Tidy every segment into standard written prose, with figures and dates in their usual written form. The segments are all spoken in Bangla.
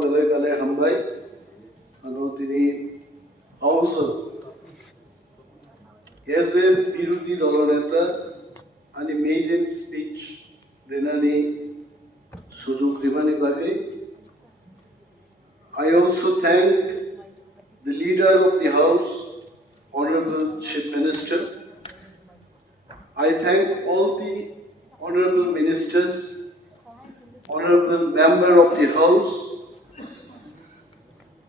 Velekale Hamkrai, Anotini House as a Birudi Doloneta, and a maiden speech, Rinai Sujuk Rimani Bage. I also thank the leader of the House, Honorable Chief Minister. I thank all the Honorable Ministers, Honorable Member of the House.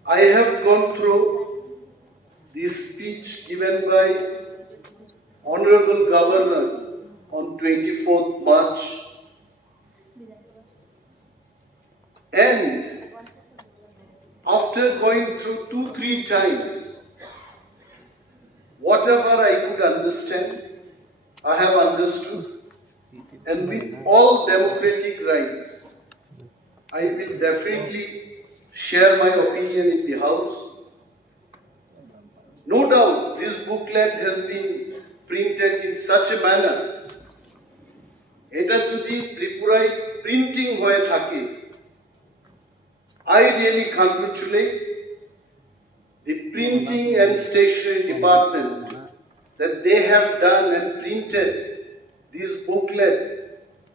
I have gone through this speech given by Honorable Governor on 24th March, and after going through 2-3 times, whatever I could understand, I have understood, and with all democratic rights, I will definitely share my opinion in the House. No doubt, this booklet has been printed in such a manner. এটা যদি ত্রিপুরায় প্রিন্টিং হয়ে থাকে, I really congratulate the printing and stationery department that they have done and printed this booklet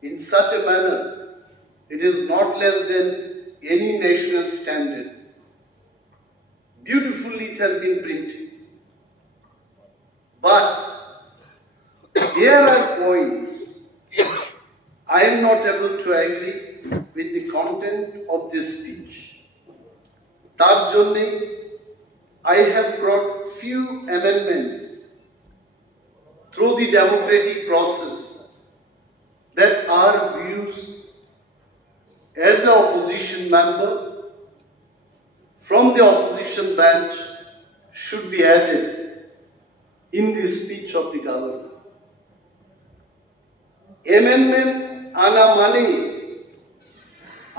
in such a manner. It is not less than any national standard. Beautifully it has been printed. But there are points I am not able to agree with the content of this speech. তার জন্যে I have brought few amendments through the democratic process that our views as an opposition member from the opposition bench should be added in the speech of the governor. Amendment আনা মানে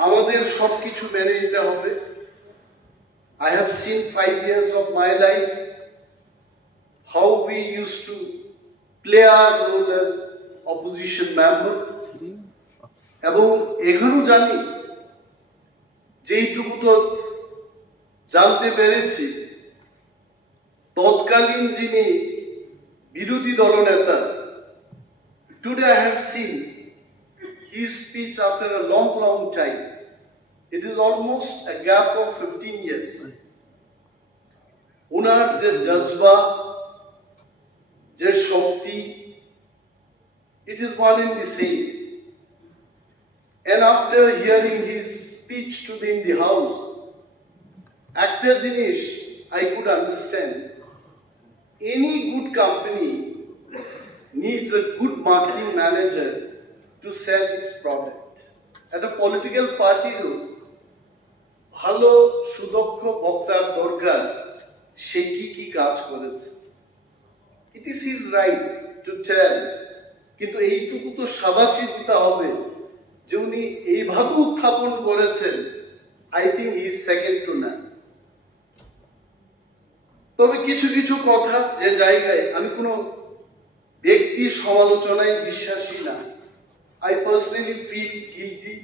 আমাদের সবকিছু মেনে নিতে হবে। I have seen 5 years of my life how we used to play our role as opposition member, এবং এখনো জানি যেইটুকু তো জানতে পেরেছি তৎকালীন যিনি বিরোধী দলনেতা, today I have seen his speech after a long time. It is almost a gap of 15 years. Unar je jazba, je shakti, it is one and the same. And after hearing his speech in the House, actor Animesh, I could understand. Any good company needs a good marketing manager to sell its product. At a political party, ভালো সুদক্ষ বক্তার দরকার, সে কি কাজ করেছে। It is his right to tell, কিন্তু এইটুকু তো শাবাশি দিতে হবে যে উনি এইভাবে উত্থাপন করেছেন। I think he is second to none. তবে কিছু কথা যে জায়গায় আমি কোনো ব্যক্তি সমালোচনায় বিশ্বাসী না। I personally feel guilty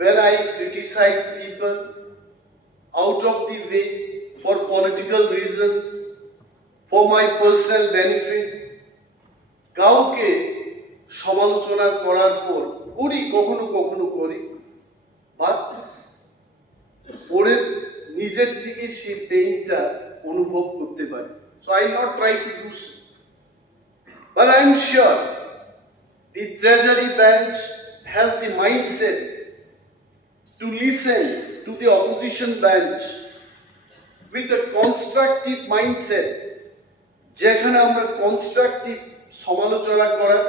when I criticize people out of the way for political reasons, for my personal benefit. কাউকে সমালোচনা করার পর কখনো করি, বাট পরে নিজের থেকে সেই পেইনটা অনুভব করতে পারি। So I will not try to do so. But I am sure the Treasury bench has the mindset to listen to the opposition bench with a constructive mindset, যেখানে আমরা কনস্ট্রাকটিভ সমালোচনা করার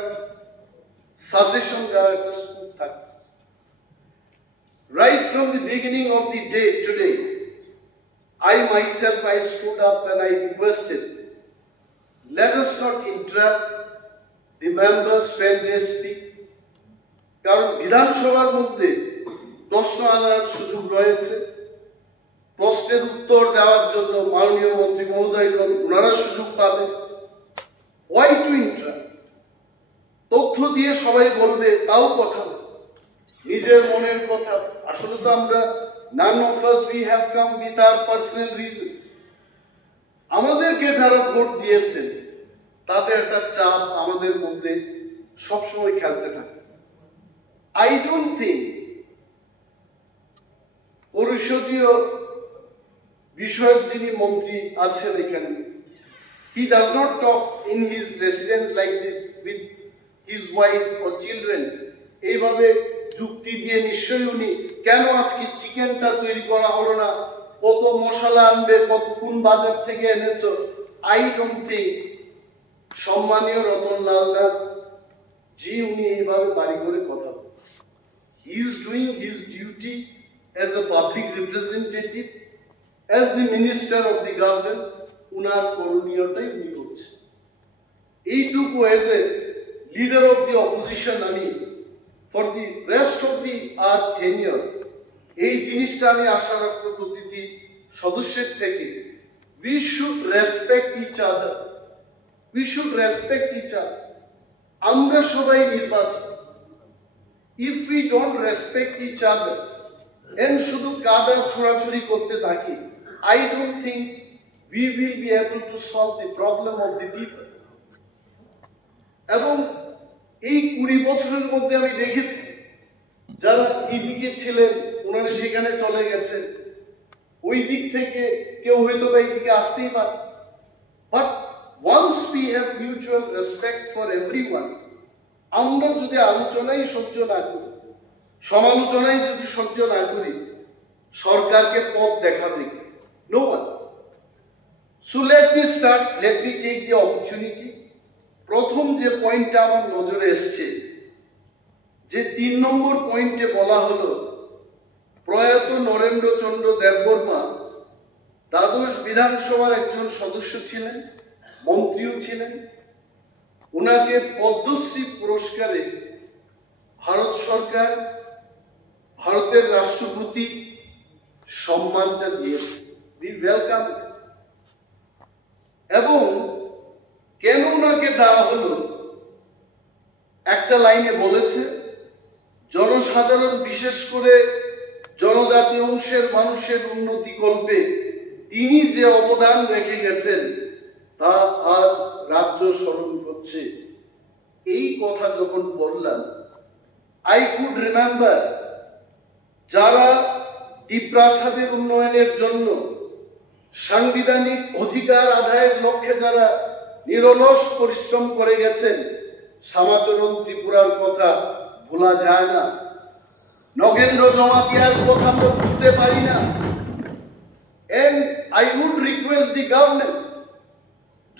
সাজেশন দেওয়ার একটা স্কোপ থাকে। Right from the beginning of the day today, I myself stood up and I requested, let us not interrupt the members when they speak. কারণ বিধানসভার মধ্যে প্রশ্ন আনার সুযোগ রয়েছে, প্রশ্নের উত্তর দেওয়ার জন্য মাননীয় মন্ত্রী মহোদয়গণ ওনারা সুযোগ পাবেন। Why to interrupt? তথ্য দিয়ে সবাই বলবে, তাও কথা নিজের মনের কথা। আসলে তো আমরা none of us we have come with our personal reasons. আমাদেরকে যারা ভোট দিয়েছেন তাদের একটা চাপ আমাদের মধ্যে সবসময় খেলতে থাকে। I don't think পরিষদীয় বিষয়ক যিনি মন্ত্রী আছেন এখানে, he does not talk in his residence like this with his wife or children. এইভাবে যুক্তি দিয়ে নিশ্চয়ই উনি কেন আজকে চিকেনটা তৈরি করা হলো না, কত মশলা আনবে, কত কোন বাজার থেকে এনেছো, I don't think সম্মানীয় রতনলাল নাথ জি উনি এইভাবে বাড়ি করে কথা বলেন। He is doing his duty as a public representative, as the minister of the government. উনার করণীয়টাই উনি করছে। এইটুকু as a leader of the opposition আমি for the rest of the our tenure এই জিনিসটা আমি আশা রাখবো প্রতিটি সদস্যের থেকে, we should respect each other, we should respect each other. আমরা সবাই নির্বাচন, if we don't respect each other and শুধু কাদা ছোড়াছুড়ি করতে থাকি, I don't think we will be able to solve the problem of the people. এবং এই 20 বছরের মধ্যে আমি দেখেছি যারা এইদিকে ছিলেন ওনারা সেখানে চলে গেছেন, ওই দিক থেকে কেউ হয়তো বা এইদিকে আসতেই পারে, but once we have mutual respect for everyone, আমরা যদি আলোচনাই সহ্য না করি, সমালোচনাই যদি সহ্য না করি, সরকারকে পথ দেখাবে no one. So let me start, let me take the opportunity. প্রথম যে পয়েন্টটা আমার নজরে এসছে, যে 3 নম্বর পয়েন্টে বলা হলো প্রয়াত নরেন্দ্রচন্দ্র দেববর্মা দ্বাদশ বিধানসভার একজন সদস্য ছিলেন, মন্ত্রীও ছিলেন, ওনাকে পদ্মশ্রী পুরস্কারে ভারত সরকার, ভারতের রাষ্ট্রপতি সম্মানটা দিয়েছে। We welcome it. এবং কেন ওনাকে দেওয়া হলো, একটা লাইনে বলেছে জনসাধারণ বিশেষ করে জনজাতি অংশের মানুষের উন্নতি কল্পে তিনি যে অবদান রেখে গেছেন তা আজ রাজ্য স্মরণ করছে। এই কথা যখন বললাম, I could remember যারা টিপ্রাসাদের উন্নয়নের জন্য সাংবিধানিক অধিকার আদায়ের লক্ষ্যে যারা নিরলস পরিশ্রম করে গেছেন, শ্যামাচরণ ত্রিপুরার কথা ভোলা যায় না, নগেন্দ্র জমাতিয়ার কথা আমরা ভুলতে পারি না। And I would request the government,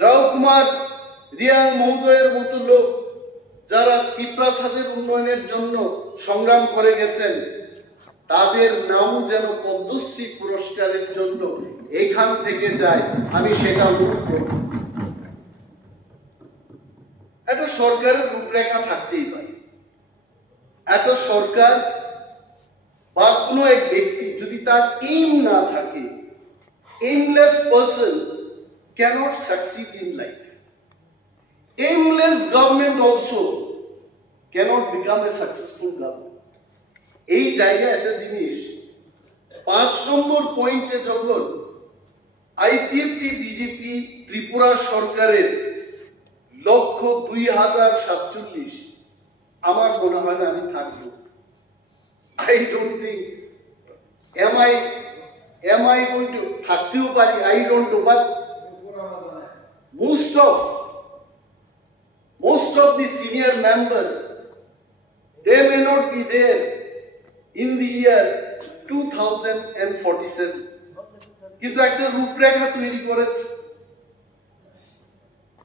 রাও কুমার রিয়াং মহোদয়ের মতো লোক যারা টিপ্রাসাদের উন্নয়নের জন্য সংগ্রাম করে গেছেন, তাদের নাম যেন পদ্মশ্রী পুরস্কারের জন্য এখান থেকে যায়, আমি সেটা অনুরোধ করব। একটা সরকারের রূপরেখা থাকতেই পারে, একটা সরকার বা কোনো এক ব্যক্তি যদি তার এইম না থাকে, aimless person cannot succeed in life. Aimless government also cannot become a successful government. এই জায়গায় একটা জিনিস 5 নম্বর পয়েন্টে যখন আইপিএফটি বিজেপি ত্রিপুরা সরকারের লক্ষ্য 2047, আমার মনে হয় না আমি থাকবো। I don't think am I going to থাকতেও পারি, I don't know, but most of the senior members, they may not be there in the year 2047. কিন্তু একটা রূপরেখা তৈরি করেছে,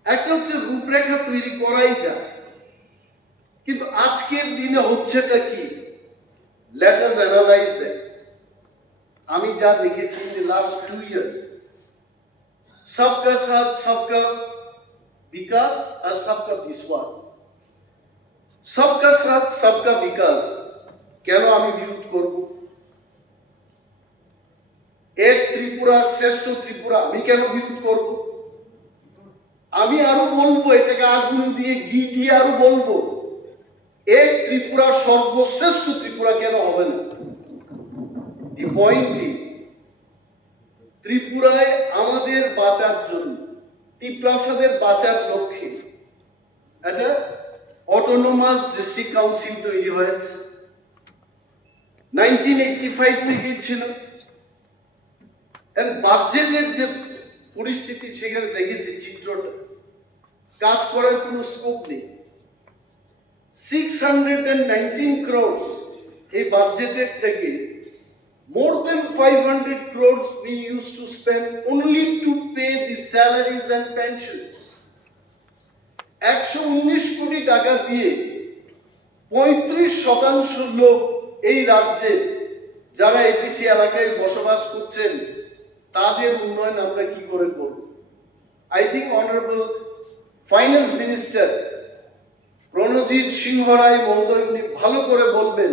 একটা হচ্ছে রূপরেখা তৈরি করাই যায়, কিন্তু আজকের দিনে হচ্ছেটা কি, let us analyze that. আমি যা দেখেছি in the last 2 years, सबका साथ सबका विकास और सबका विश्वास, सबका साथ सबका विकास কেন আমি বিরোধ করব? এক ত্রিপুরা শ্রেষ্ঠ ত্রিপুরা আমি কেন বিরোধ করব? আমি আরো বলবো, এটাকে আগুন দিয়ে ঘি দিয়ে আরো বলবো, এক ত্রিপুরা সর্বশ্রেষ্ঠ ত্রিপুরা কেন হবে না? The পয়েন্ট ইজ ত্রিপুরায় আমাদের বাঁচার জন্য, তিপ্রাসাদের বাঁচার লক্ষ্যে একটা অটোনোমাস ডিস্ট্রিক্ট কাউন্সিল তৈরি হয়েছে। 1985 থেকে ছিল। বাজেটের যে পরিস্থিতি সেখানে দেখেছে চিত্রটা, কাজ করার কোনো স্কোপ নেই। 619 crores এই বাজেটের থেকে more than 500 crores we used to spend only to pay the salaries and pensions. 119 কোটি টাকা দিয়ে 35% লোক এই রাজ্যে যারা এপিসি এলাকায় বসবাস করছেন তাদের উন্নয়ন আমরা কি করে করব? I think honourable finance minister Pranajit Singha Roy মহোদয় উনি ভালো করে বলবেন,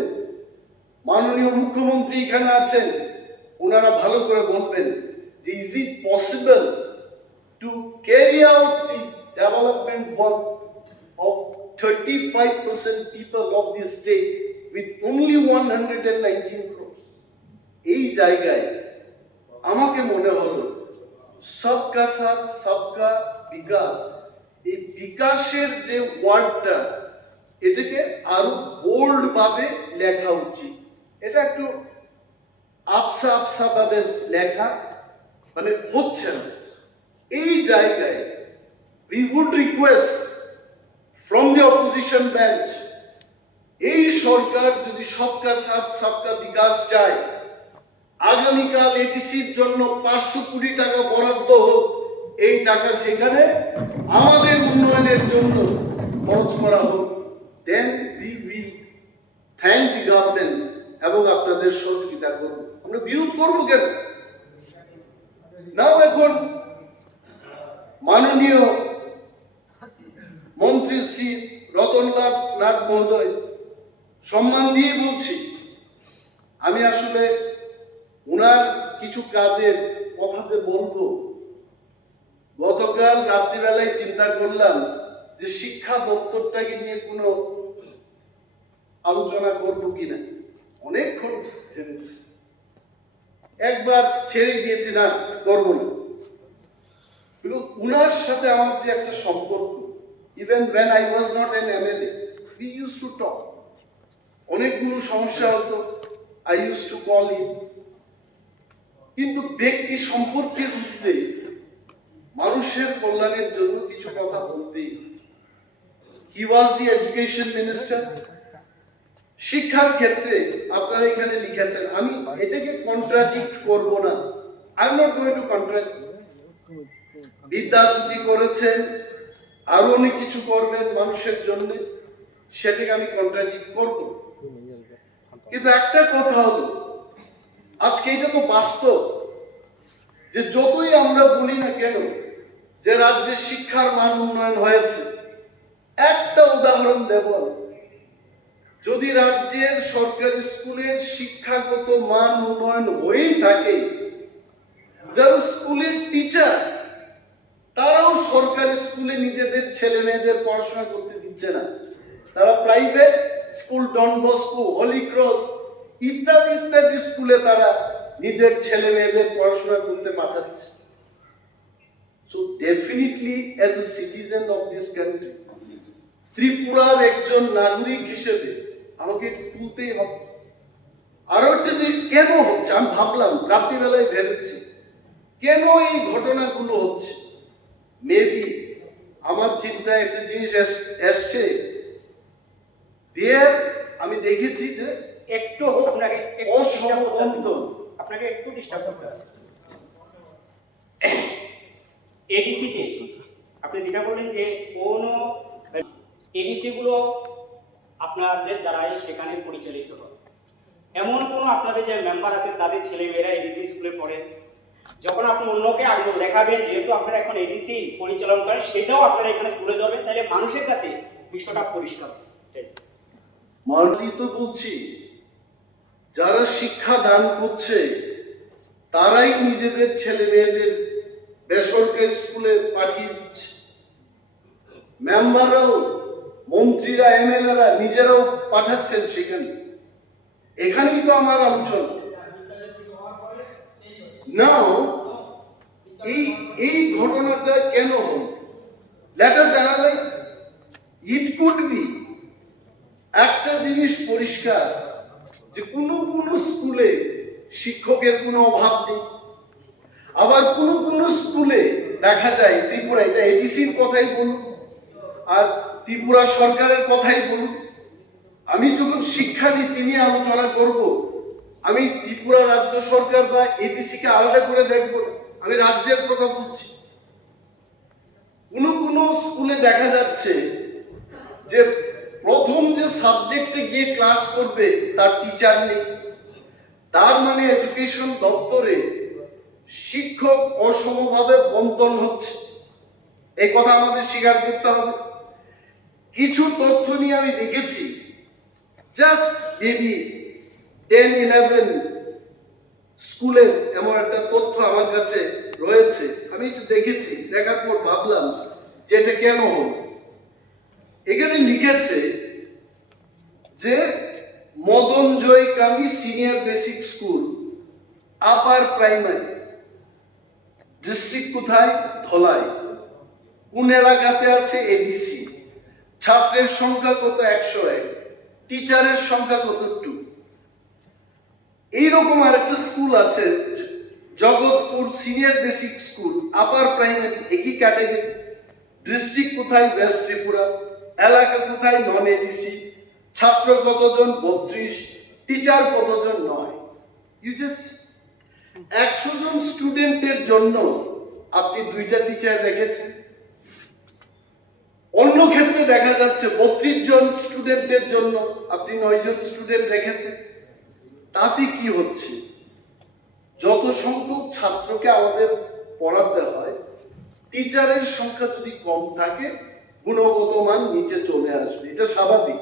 মাননীয় মুখ্যমন্ত্রী এখানে আছেন, ওনারা ভালো করে বলবেন যে is it possible to carry out the development work of 35% people of the state with only 119 crores। এই জায়গায় আমাকে মনে হলো সবকা সাথ সবকা বিকাশ, এই বিকাশের যে ওয়ার্ডটা এটাকে আরো বোল্ড ভাবে লেখা উচিত। এটা একটু আবসা আবসা ভাবে লেখা মানে হচ্ছে না। এই জায়গায় we would request from the opposition bench, এই সরকার যদি সবকা সাথ সবকা বিকাশ চায়, আগামীকাল এপিসির জন্য 500 কোটি টাকা বরাদ্দ হোক, এই টাকা সেখানে আমাদের উন্নয়নের জন্য খরচ করা হোক, দেন we will thank the government এবং আপনাদের সহযোগিতা করব। আমরা বিরোধ করবো কেন? নাও এখন মাননীয় মন্ত্রী শ্রী রতনলাল নাথ মহোদয় সম্মান দিয়ে বলছি, আমি আসলে ওনার কিছু কাজের কথা যে বলবো, গতকাল রাত্রিবেলায় চিন্তা করলাম যে শিক্ষা দপ্তরটাকে নিয়ে কোনো আলোচনা করবো কিনা, অনেকক্ষণ ভেবেছি, একবার ছেড়ে দিয়েছি, না করবো না। কিন্তু উনার সাথে আমার যে একটা সম্পর্ক, even when I was not an MLA, we used to talk, অনেকগুলো সমস্যা হতো, I used to call him, কিন্তু ব্যক্তি সম্পর্কের মধ্যে মানুষের কল্যাণের জন্য কিছু কথা বলতেই। He was the education minister। শিক্ষার ক্ষেত্রে আপনারা এখানে লিখেছেন, আমি এটাকে কন্ট্রাডিক্ট করব না, I am not going to contradict. বিদ্যার্থী করেছেন, আরো অনেক কিছু করবেন মানুষের জন্য, সেটাকে আমি কন্ট্রাডিক্ট করব। কিন্তু একটা কথা হলো, আজকে এটা তো বাস্তব যে যতই আমরা বলি না কেন যে রাজ্যের শিক্ষার মান উন্নয়ন হয়েছে, একটা উদাহরণ দেব, যদি রাজ্যের সরকারি স্কুলের শিক্ষাগত মান উন্নয়ন হয়েই থাকে, যারা স্কুলের টিচার তারাও সরকারি স্কুলে নিজেদের ছেলে মেয়েদের পড়াশোনা করতে দিচ্ছে না, তারা private school, Don Bosco, Holy Cross ইত্যাদি ইত্যাদি স্কুলে তারা নিজের ছেলে মেয়েদের পড়াশোনা করতে পাঠাচ্ছে। So definitely as a citizen of this country, ত্রিপুরার একজন নাগরিক হিসেবে আমাকে তুলতেই হবে। আরো একটা দিক কেন হচ্ছে, আমি ভাবলাম রাত্রিবেলায় ভেবেছি কেন এই ঘটনাগুলো হচ্ছে। মেবি আমার চিন্তায় একটা জিনিস আসছে, আমি দেখেছি যে একটু আপনাকে একটু ডিস্টার্ব করতে হবে। এডিসি কে আপনি যেটা বললেন যে কোন এডিসি গুলো আপনাদের দ্বারাই সেখানে পরিচালিত হয়, এমন কোন আপনাদের যে মেম্বার আছে তাদের ছেলেমেয়েরা এডিসি স্কুলে পড়ে, যখন আপনি অন্যকে আগ্রহ দেখাবেন যেহেতু আপনারা এখন এডিসি পরিচালনা করেন, সেটাও আপনারা এখানে তুলে ধরবেন, তাহলে মানুষের কাছে বিষয়টা পরিষ্কার। মানলি তো বলছি, যারা শিক্ষা দান করছে তারাই নিজেদের ছেলে মেয়েদের বেসরকারি স্কুলে পাঠিয়ে দিচ্ছে, মেম্বাররাও, মন্ত্রীরা, এমএলএরা নিজেরাও পাঠাচ্ছেন সেখানে। এখানেই তো আমার আলোচনা। নাও এই ঘটনাটা কেন হল? Let us analyse. It could be, একটা জিনিস পরিষ্কার যে কোনো স্কুলে শিক্ষকের কোনো অভাব নেই, আবার কোনো স্কুলে দেখা যায় ত্রিপুরা, এটা এডিসির কথাই বলুন আর ত্রিপুরা সরকারের কথাই বলুন, আমি যখন শিক্ষানীতি নিয়ে আলোচনা করব, আমি ত্রিপুরা রাজ্য সরকার বা এডিসি কে আলাদা করে দেখব না, আমি রাজ্যের কথা বলছি। কোনো স্কুলে দেখা যাচ্ছে যে প্রথম যে সাবজেক্টে গিয়ে ক্লাস করবে তার টিচার নেই, তার মানে এডুকেশন দপ্তরে শিক্ষক অসমভাবে বন্টন হচ্ছে, এই কথা আমাদের স্বীকার করতে হবে। কিছু তথ্য নিয়ে আমি দেখেছি, জাস্ট মেবি 10-11 স্কুলের এমন একটা তথ্য আমার কাছে রয়েছে, আমি একটু দেখেছি, দেখার পর ভাবলাম যে এটা কেন হল। এখানে লিখেছে যে Madan Jaykami senior basic school upper primary, district কোথায়? ধলাই। কোন এলাকাতে আছে? এডিসি। ছাত্রের সংখ্যা কত? 101। টিচারের সংখ্যা কত? 2। এইরকম আরেকটা স্কুল আছে Jagatpur senior basic school upper primary, একই ক্যাটাগরি, ডিস্ট্রিক্ট কোথায়? ওয়েস্ট ত্রিপুরা। এলাকা কোথায়? নন এডিসি। ছাত্র কতজন? 32। টিচার কতজন? 9। ইউ জাস্ট 100 জন স্টুডেন্টের জন্য আপনি 2টা টিচার রেখেছেন। অন্য ক্ষেত্রে দেখা যাচ্ছে 32 জন স্টুডেন্টের জন্য আপনি 9 জন স্টুডেন্ট রেখেছেন। তাতে কি হচ্ছে? যত সংখ্যক ছাত্রকে আমাদের পড়াতে হয়, টিচারের সংখ্যা যদি কম থাকে, গুণগত মান নিচে চলে আসবে, এটা স্বাভাবিক।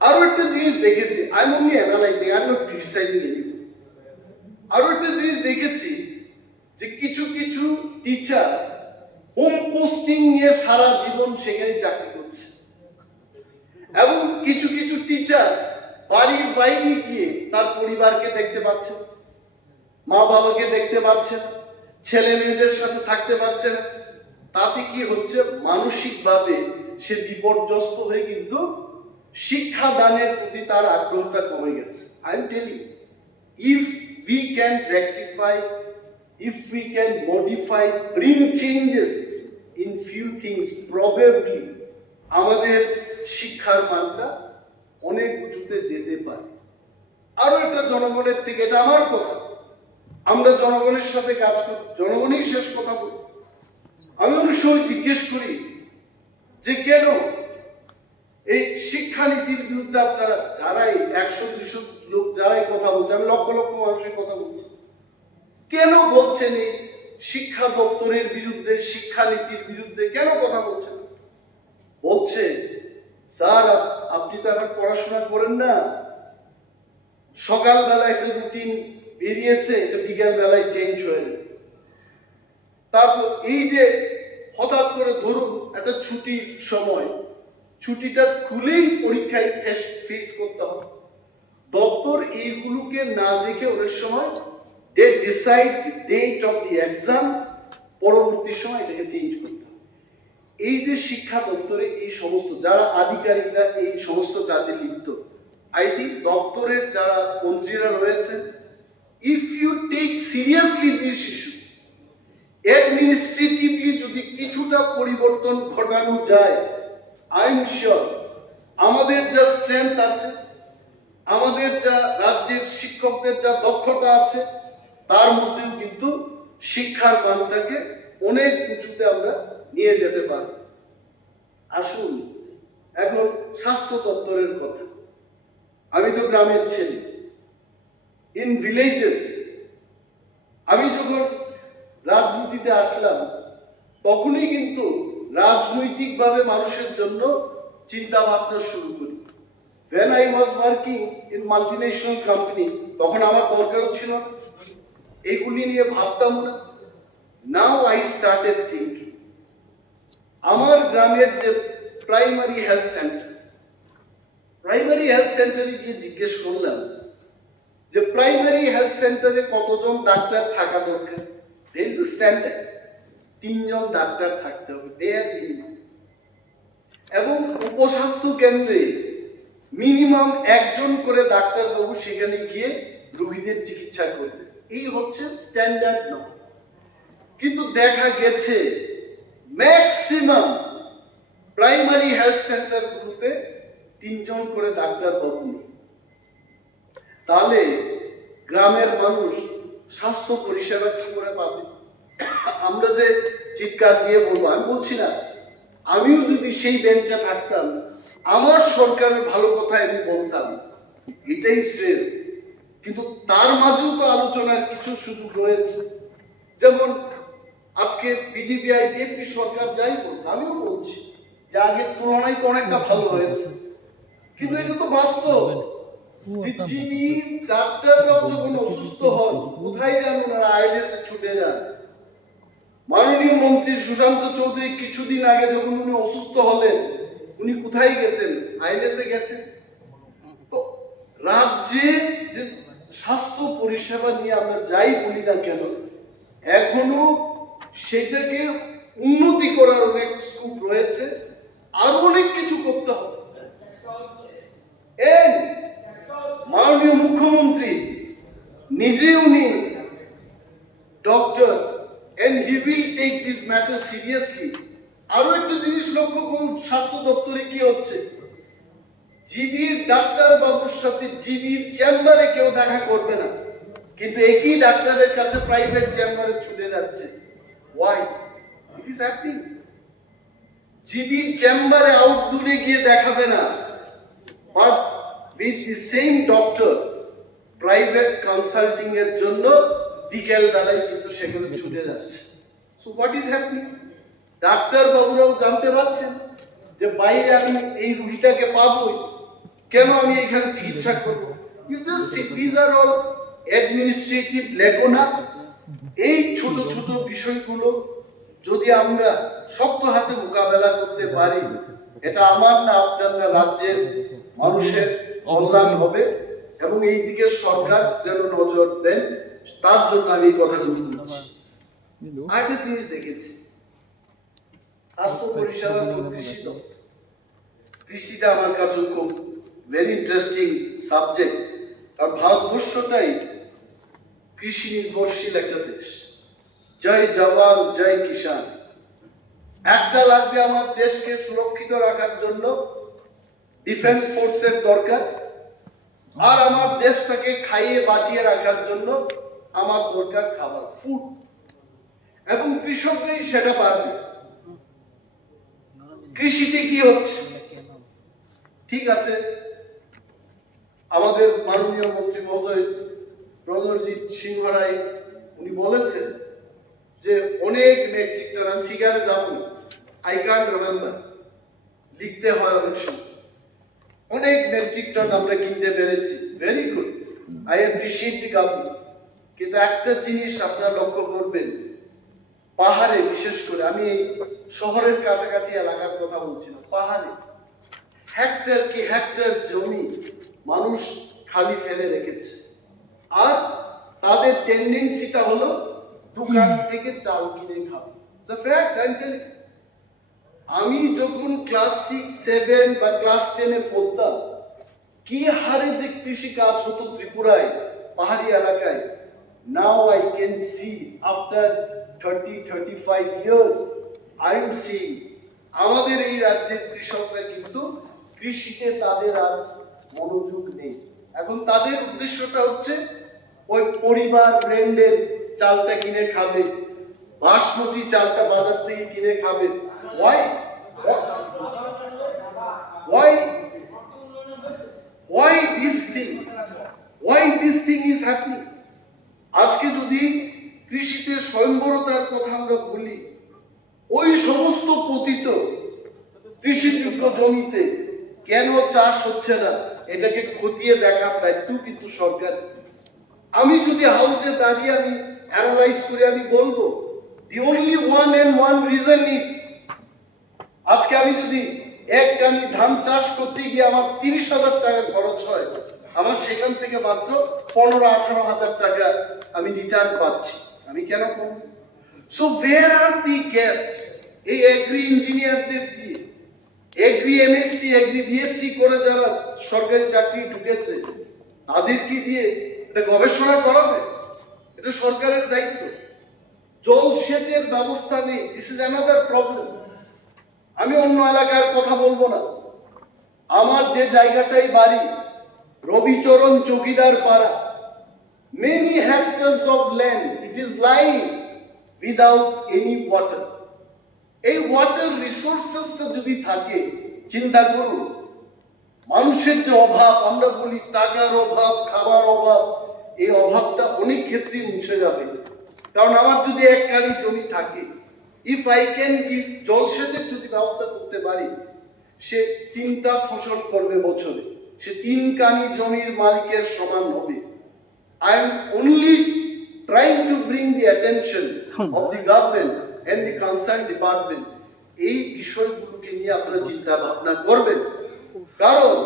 আরো একটা জিনিস দেখেছি, I am only analysing, I am not criticising anyone. আরো একটা জিনিস দেখেছি যে কিছু টিচার হোম পোস্টিং নিয়ে সারা জীবন সেখানে চাকরি করছে, এবং কিছু টিচার বাড়ির বাইরে গিয়ে তার পরিবারকে দেখতে পাচ্ছে, মা বাবাকে দেখতে পাচ্ছে, ছেলে মেয়েদের সাথে থাকতে পারছে না। তাতে কি হচ্ছে? মানসিকভাবে সে বিপর্যস্ত হয়ে কিন্তু শিক্ষা দানের প্রতি তার আগ্রহটা কমে গেছে। I am telling, if we can rectify, if we can modify, bring changes in few things, probably আমাদের শিক্ষার মানটা অনেক উঁচুতে যেতে পারে। আরো একটা জনগণের থেকে, এটা আমার কথা, আমরা জনগণের সাথে কাজ করি, জনগণই শেষ কথা বলি। আমি অনেক সময় জিজ্ঞেস করি যে কেন এই শিক্ষানীতির বিরুদ্ধে আপনারা যারাই 100-200 লোক যারাই কথা বলছে, আমি লক্ষ মানুষের কথা বলছি, কেন বলছেন এই শিক্ষা দপ্তরের বিরুদ্ধে, শিক্ষানীতির বিরুদ্ধে কেন কথা বলছেন? বলছে স্যার আপনি তো এখন পড়াশোনা করেন না, সকালবেলা একটা রুটিন বেরিয়েছে, এটা বিকেল বেলায় চেঞ্জ হয়ে যায়। তারপর এই যে হঠাৎ করে ধরুন একটা ছুটির সময়, ছুটিটা খুলেই পরীক্ষায় ফেস করতে হবে, দপ্তর এইগুলোকে না দেখে অনেক সময় they decide date of the exam, পরবর্তী সময় এটাকে চেঞ্জ করতে হবে। এই যে শিক্ষা দপ্তরে এই সমস্ত যারা আধিকারিকরা এই সমস্ত কাজে লিপ্ত, আই থিঙ্ক দপ্তরের যারা মন্ত্রীরা রয়েছে, if you take seriously this issue, administratively যদি কিছুটা পরিবর্তন ঘটানো যায়, আই এম শিওর আমাদের যা স্ট্রেংথ আছে, আমাদের যা রাজ্যের শিক্ষকদের যা দক্ষতা আছে, তার মধ্যেও কিন্তু শিক্ষার মানটাকে অনেক উঁচুতে আমরা নিয়ে যেতে পারব। আসুন এখন স্বাস্থ্য দপ্তরের কথা। আমি তো গ্রামের ছেলে, ইন ভিলেজেস। আমি যখন রাজনীতিতে আসলাম তখনই কিন্তু রাজনৈতিকভাবে মানুষের জন্য চিন্তা ভাবনা শুরু করি। When I was working in multinational company, তখন আমার দরকারও ছিল না, এগুলি নিয়ে ভাবতাম না। Now I started thinking, আমার গ্রামের যে প্রাইমারি হেলথ সেন্টারে গিয়ে জিজ্ঞেস করলাম যে প্রাইমারি হেলথ সেন্টারে কতজন ডাক্তার থাকা দরকার, দেয়ার ইজ এ স্ট্যান্ডার্ড, 3 জন ডাক্তার থাকতে হবে, দেয়ার মিনিমাম। এবং উপস্বাস্থ্য কেন্দ্রে মিনিমাম 1 জন করে ডাক্তারবাবু সেখানে গিয়ে রোগীদের চিকিৎসা করবে, এই হচ্ছে স্ট্যান্ডার্ড নয়। কিন্তু দেখা গেছে ম্যাক্সিমাম প্রাইমারি হেলথ সেন্টারগুলোতে 3 জন করে ডাক্তারবাবু নেই। তাহলে গ্রামের মানুষ স্বাস্থ্য পরিষেবা কি করে পাবে? আমরা যে চিৎকার দিয়ে বলবো, আমি বলছি না, আমিও যদি সেই বেঞ্চে থাকতাম আমার সরকারের ভালো কথা আমি বলতাম, এটাই শ্রেয়। কিন্তু তার মাঝেও তো আলোচনার কিছু সুযোগ রয়েছে। যেমন আজকে বিজেপি আইপিএফটি সরকার যাই বলছে, আমিও বলছি যে আগের তুলনায় তো অনেকটা ভালো হয়েছে, কিন্তু এটা তো বাস্তব। যিনি ডাক্তাররাও যখন অসুস্থ হন, কোথায় যান ওনারা? আইএলএসে ছুটে যান। মাননীয় মন্ত্রী সুশান্ত চৌধুরী কিছুদিন আগে যখন উনি অসুস্থ হলেন, উনি কোথায় গেছেন? আইএলএসে গেছেন। তো রাজ্যে যে স্বাস্থ্য পরিষেবা নিয়ে আমরা যাই বলি না কেন, এখনো সেটাকে উন্নতি করার অনেক স্কোপ রয়েছে, আরো অনেক কিছু করতে হবে। মাননীয় মুখ্যমন্ত্রী নিজে উনি doctor, and he will take this matter seriously. আরো একটা জিনিস লক্ষ্য করুন, স্বাস্থ্য দপ্তরে কি হচ্ছে, জিবির ডাক্তার বাবুর সাথে জিবির চেম্বারে কেউ দেখা করবে না, কিন্তু একই ডাক্তারের কাছে প্রাইভেট চেম্বারে ছুটে যাচ্ছে। Why? It is happening. জিবির চেম্বারে আউটডোরে গিয়ে দেখাবে না, but with the same doctor private consulting এর জন্য বিকেল বেলায় কিন্তু সেখানে ছুটে যাচ্ছে। So what is happening? Doctor বাবুরাও জানতে পারছেন যে বাইরে আমি এই রোগীটাকে পাবোই, কেন আমি এখানে চিকিৎসা করব? দিস আর অল অ্যাডমিনিস্ট্রেটিভ লেগোনা। এই ছোট ছোট বিষয়গুলো যদি আমরা শক্ত হাতে মোকাবেলা করতে পারি, এটা আমার না আপনার না রাজ্যের মানুষের কল্যাণ হবে, এবং এই দিকে সরকার যেন নজর দেন, তার জন্য আমি এই কথাগুলো বলছি। আরেকটা জিনিস দেখেছি, স্বাস্থ্য পরিষেবা কৃষি, কৃষিটা আমার কাছে খুব ভেরি ইন্টারেস্টিং সাবজেক্ট। কারণ ভারতবর্ষটাই কৃষি নির্ভরশীল একটা দেশ। জয় জওয়ান জয় কিষান। একটা লাগবে আমার দেশকে সুরক্ষিত রাখার জন্য, ডিফেন্স ফোর্সের দরকার, আর আমার দেশটাকে খাইয়ে বাঁচিয়ে রাখার জন্য আমার দরকার খাবার, ফুড, এবং কৃষকরাই সেটা পারবে। কৃষিতে কি হচ্ছে? ঠিক আছে, আমাদের মাননীয় মন্ত্রী মহোদয় প্রণজিৎ সিংহ রায় উনি বলেছেন যে অনেক মেট্রিক টন, আমি ফিগারে যাব না, আই ক্যান্ট রিমেম্বার, লিখতে হয় অনেক সময়, অনেক মেট্রিক টন আমরা কিনতে পেরেছি, very good, I appreciate the government. কিন্তু একটা জিনিস আপনারা লক্ষ্য করবেন, পাহাড়ে বিশেষ করে, আমি এই শহরের কাছাকাছি এলাকার কথা বলছি না, পাহাড়ে হেক্টর কি হেক্টর জমি মানুষ খালি ফেলে রেখেছে, আর তাদের টেন্ডেন্সিটা হলো দোকান থেকে চাল কিনে খাওয়া। আমি যখন ক্লাস 6, 7 বা ক্লাস 10 এ পড়তাম, কি হারে যে কৃষি কাজ হতো ত্রিপুরায় পাহাড়ি এলাকায়, now I can see after 30-35 years I am seeing আমাদের এই রাজ্যের কৃষকরা কিন্তু কৃষিতে তাদের আর মনোযোগ নেই। এখন তাদের উদ্দেশ্যটা হচ্ছে ওই পরিবার ব্র্যান্ডের চালটা কিনে খাবে, বাসমতি চালটা বাজার থেকে কিনে খাবে। Why? Why this thing? Why this thing is happening? আজকে যদি কৃষিতে স্বয়ংবরতার কথা আমরা বলি, ওই সমস্ত পতিত কৃষিযোগ্য জমিতে কেন চাষ হচ্ছে না, এটাকে খতিয়ে দেখার দায়িত্ব কিন্তু সরকার। আমি যদি হাউসে দাঁড়িয়ে আমি অ্যানালাইজ করে আমি বলবো, the only one and one reason is, আজকে আমি যদি এক কানি ধান চাষ করতে গিয়ে আমার 30,000 টাকা খরচ হয়, আমার সেখান থেকে মাত্র 15-18,000 টাকা আমি রিটার্ন পাচ্ছি। আমি কেন করব? So where are the gaps? এই এগ্রি ইঞ্জিনিয়ারদের দিয়ে, এগ্রি এমএসসি, এগ্রি বিএসসি করে যারা সরকারি চাকরি ঢুকেছে, তাদের কি দিয়ে এটা গবেষণা করাবে? এটা সরকারের দায়িত্ব। জল সেচের ব্যবস্থা নেই, দিস ইজ অ্যানাদার প্রবলেম। আমি অন্য এলাকার কথা বলবো না, আমার যে জায়গাটাই বাড়ি, রবিচরণ চৌকিদার পাড়া, many hectares of land, it is lying without any water. এই ওয়াটার রিসোর্সেসটা যদি থাকে, চিন্তা করুন, মানুষের যে অভাব, আমরা বলি টাকার অভাব, খাবার অভাব, এই অভাবটা অনেক ক্ষেত্রেই মুছে যাবে। কারণ আমার যদি এক কানি জমি থাকে, ইফ আই ক্যান গিভ, জলসেচের যদি ব্যবস্থা করতে পারি, সে 3টা ফসল করবে বছরে, সে 3 কানি জমির মালিকের সমান হবে। I am only trying to bring the attention of the government and the concerned department. এই বিষয়গুলোকে নিয়ে আপনারা চিন্তা ভাবনা করবেন। কারণ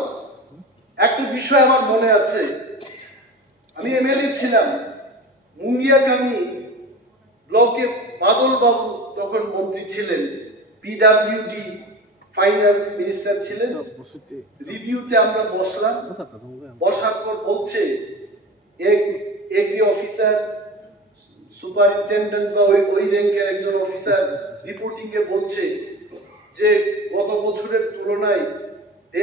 একটা বিষয় আমার মনে আছে, আমি এমএলএ ছিলাম, মুঙ্গিয়াকান্দি ব্লকে বাদল বাবু তখন মন্ত্রী ছিলেন, পিডব্লিউডি ফাইন্যান্স মিনিস্টার ছিলেন। রিভিউতে আমরা বসলাম, বসার পর বলছে এগ্রি অফিসার, সুপারিনটেন্ডেন্ট বা ওই র্যাঙ্কের একজন অফিসার রিপোর্টিং এ বলছে যে গত বছরের তুলনায়